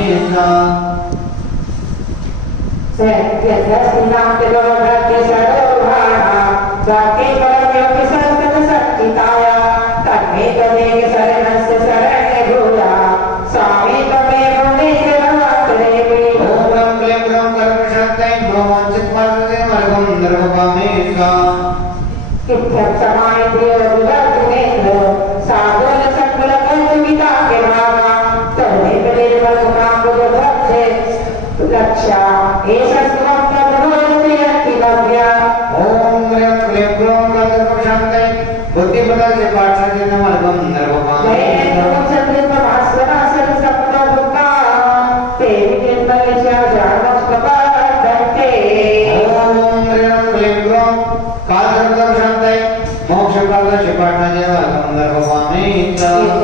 Om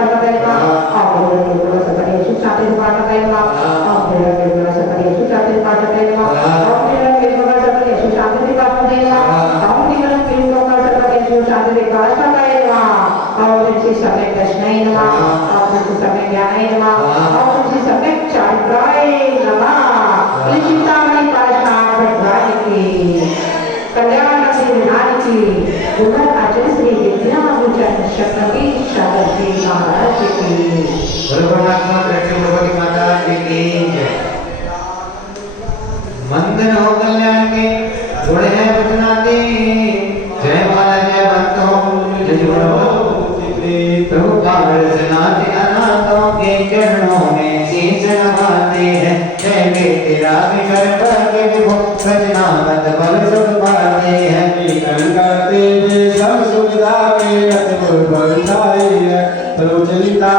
पाठकाय नमः ओम हिरण्यगर्भ सकलेषु शांति पाठकाय नमः ओम हिरण्यगर्भ सकलेषु शांति पाठकाय नमः ओम हिरण्यगर्भ सकलेषु शांति पाठकाय नमः ओम हिरण्यगर्भ सकलेषु शांति पाठकाय नमः ओम ऋषि सम्यक् दर्शनाय नमः ओम ऋषि सम्यक् ज्ञानाय नमः ओम ऋषि सम्यक् चारित्राय नमः ऋषितामणि पाठशाला भगवान की कल्याण सिद्धिनाथ की गुरु आचार्य श्री विद्याभूषण शक्ति शारद जी महाराज की परमात्मा भगवती माता की जय। मंदन हो कल्याण के गुण है बचनाते जय माला जय बंतो जय प्रभु का रचनाते अनाथों के चरणों में शीश नवाते हैं जय बेटे राम कर के विभो रचना मत बल सुख पाते हैं कीर्तन करते हुए सब सुविधा के अद्भुत बलशाई है प्रभुचलिता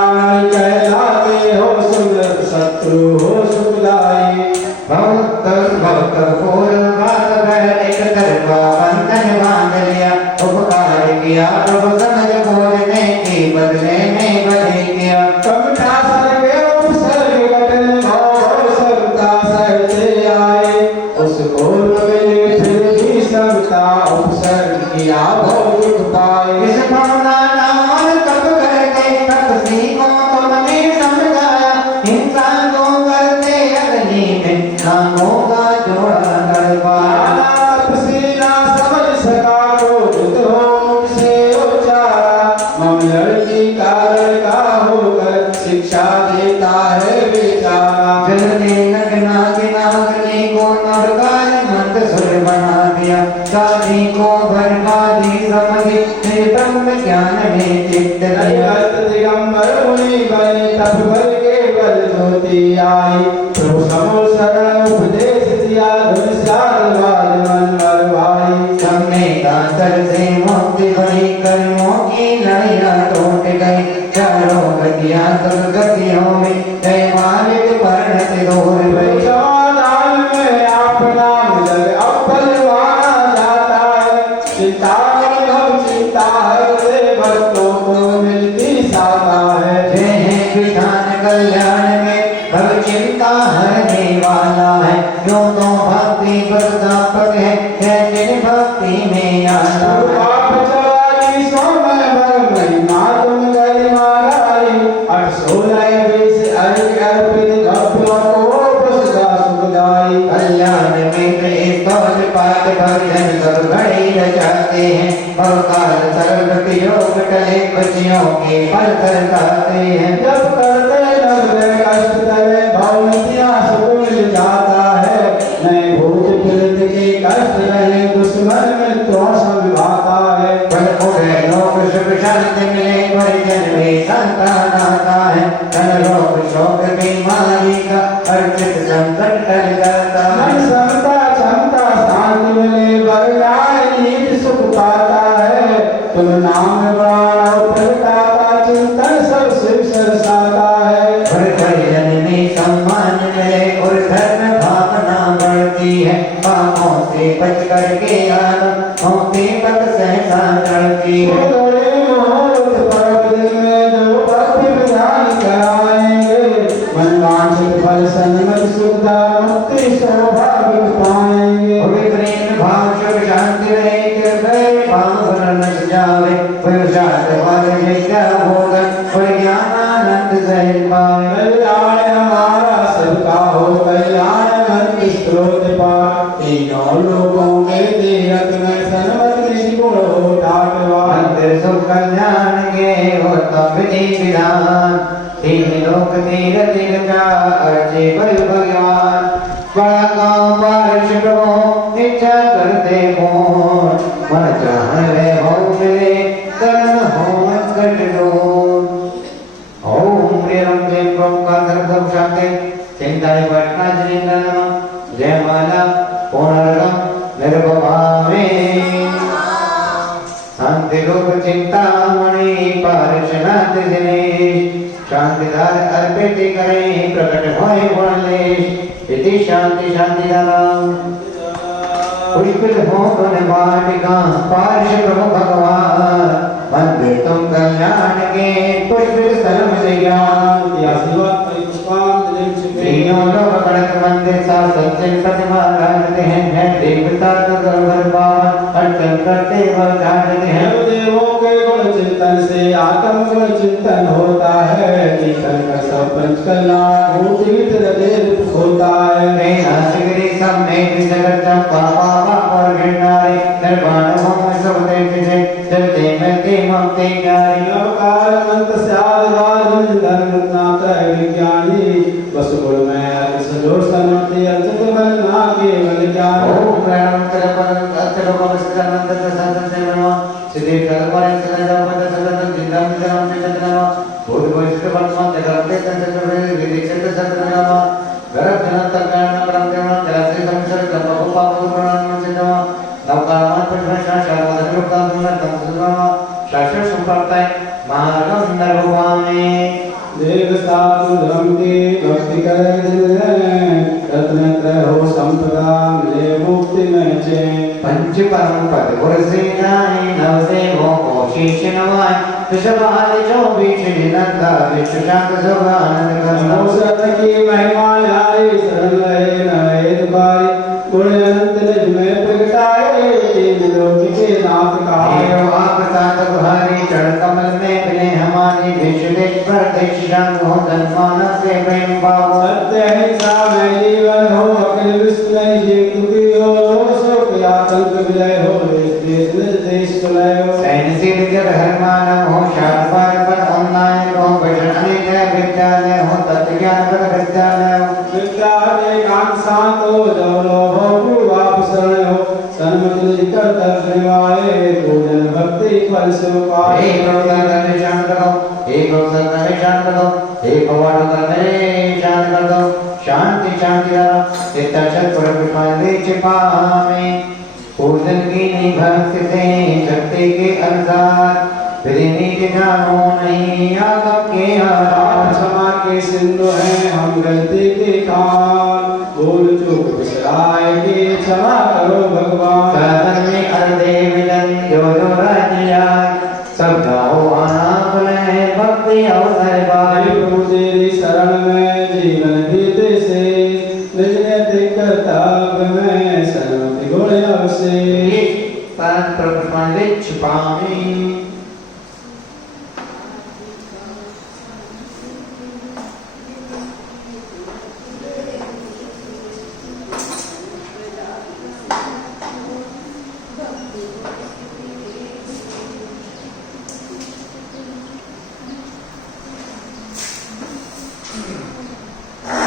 कहलाते हो सुंदर शत्रु हो सुखदाई भक्त भक्त पूर्ण बात कर एक तरफा बंधन बांध लिया उपकार किया प्रभु समझ बोलने के बदले में बदल किया कमठा सर्गे उपसर्ग घटन भाव सर्वता सहते आए उसको मिले फिर भी सर्वता उपसर्ग किया भौतिक पाए इस भावना नाम तब करते तपस्वी को तुमने समझाया इंसान को करते अग्नि में नामों का जोड़ा कर पाया पसीना समझ सका क्रोधित हो मुझसे उचारा मम लड़की का लड़का होकर शिक्षा देता है बेचारा जलने लगना के नागने को नरकान मंद सुर बना दिया शादी को बर्बादी समझी ब्रह्म ज्ञान में चित्त दिया दिगंबर मुनि बने तब बल के बल ज्योति आई प्रभु समो शरण उपदेश दिया धुन सारवाद मन मरवाई सम्मे दातर से मुक्ति भई कर्मों की लड़ियां टूट गई चारों गतियां दुर्गतियों में जय मालिक परिणत दूर भई समाधान में अपना जग अपलवाना जाता है चिंता चिंता है भक्तों को मिलती साता है जय विधान कल्याण में भव चिंता हरने वाला है जो तो भक्ति प्रतापक है जिन भक्ति में आना है पाप चवाली सोमय भर महिमा तुम गई माराई 816 बीस अधिक अर्पित गभ्यों को पुष्का सुखदाई कल्याण में एक कौन पाठ भजन सब घड़ी रचाते हैं और काल सर्व योग टले बच्चियों के फल करते हैं जब करते नब्बे कष्ट तले भवनिया सुख मिल जाता है नए भूत पीड़ित के कष्ट रहे दुश्मन में तो सब भाता है फल उठे लोग सुख शांति मिले परिजन में संतान आता है धन रोग शोक बीमारी का अर्जित संकट टल जाता है मन समता क्षमता शांति मिले बरगाए नीत सुख पाता है तुम नाम बाण प्रगटाता चिंतन सब शिव सरसाता है और परिजन में सम्मान मिले और धर्म भावना बढ़ती है पापों से बच करके आनंद होते पद सहसा चढ़ती है थोड़े मुहूर्त पर्व दिन में जो भक्ति विधान कराएंगे मनवांछित फल सन्मत सुखदा मुक्ति सौभाग्य पाएंगे प्रेम भाव शुभ शांति रहे कृपय भाव न जावे पुरुषार्थ वाले क्या होगा कोई ज्ञान आनंद सहज पावे कल्याण हमारा सबका हो कल्याण मन स्त्रोत पा तीनों लोगों के तीरथ में सन्मत निपुण हो ठाटवा मंदिर सुख कल्याण के हो तब विधि विधान तीन लोक तीरथ का अर्चे बल भगवान बड़ा गाँव बारिश प्रभु इच्छा करते मोन मन चाहे हो मिले करण हो कट लो ओम प्रियम जय प्रभु का सर्व शांति चिंताय पटना जिनेन्द्र जय माला पूर्णरगम निर्भभावे शांति रूप चिंतामणि पार्श्वनाथ दिनेश शांतिदार अर्पित करें प्रकट होए गुणलेश इति शांति शांतिदाराम पुष्पित हो गुण वाटिका पार्श्व प्रभु भगवान मंदिर तुम कल्याण के पुष्प सलम ज्ञान या शिवा पुष्पां तीनों लोग गणक मंदिर सा सज्जन प्रतिमा राजते हैं देवता तो गौरव पावन अर्चन करते वह जानते हैं देवों के गुण चिंतन से आत्म गुण चिंतन होता है कीर्तन का सब पंच कल्याण होता है नासिकरी सब में जगत पापा और गिरनारे निर्वाण में सब देखते चलते मिलते ममते ज्ञानी अवकार मंत्र से आदिवार धर्म नाता विज्ञानी वसुगुण में सजोर सन्मति अर्चित बनना केवल ज्ञान ओम प्रणव तरपन अतरव विस्करनंद प्रसाद सेवनो सिद्धि कल्पन सदन सदन जिंदम जन्म चंद्रमा भूत वैष्ण वर्तमान जगते तंत्र विदिक्षित सत्रनामा गरब जन तकरण ब्रह्मदेव जलसे संसर गपो पापो प्रणम चितमा नवकामन पुष्पशा शारद लोकांतम तंसुमा शाश्वत संपर्ताय मार्गम नरवामे देव साधुरम की भक्ति करे रत्न त्रय हो संपदा मिले मुक्ति में चैन पंच परम पद गुरसे जाए नव देवों को शीश नवाए विषभाल चौबीस निरंता विश्व शांत सुभानंद करना सत की महिमा न्याय शरण लहे नए दुबारी गुण अनंत निज में प्रगटाए तीन लोक के नाथ कहाए आप सात भारी चढ़ कमल में मिले हमारी विश्व देश पर देश शांत हो जनमानस से प्रेम भाव सत्य हिंसा में जीवन हो अखिल विश्व में जीव दुखी हो शोक आतंक विलय हो इस देश निज देश प्रलय हो सैन्य से विजय हरमान हो शास्त्र पर ऑनलाइन हो भजन अनेक विद्यालय हो तत्व ज्ञान पर विद्यालय हो विद्या एकांत शांत हो जो लोभ हो आप शरण हो सन्मति निज कर्तव्य निभाए पूजन भक्ति फल से पाए एक प्रवचन करने शांत करो एक प्रवचन करने शांत करो एक पवाड़ करने शांत कर दो शांति शांति रहो इतना चल पर विपाले छिपामे पूजन की निभक्ति से शक्ति के अनुसार विधि नीति जानो नहीं आगम के आधार क्षमा के सिंधु हैं हम गलती के काम भूल चूक बिसराए के क्षमा करो भगवान सदन में अर्धे मिलन जो जो राजिया सब जाओ आना बुले भक्ति अवसर बारी प्रभु तेरी शरण में जीवन बीते से निज नैतिक कर्तव्य में सन्मति गुण अवशेष परम प्रपुष्पांडे छिपामी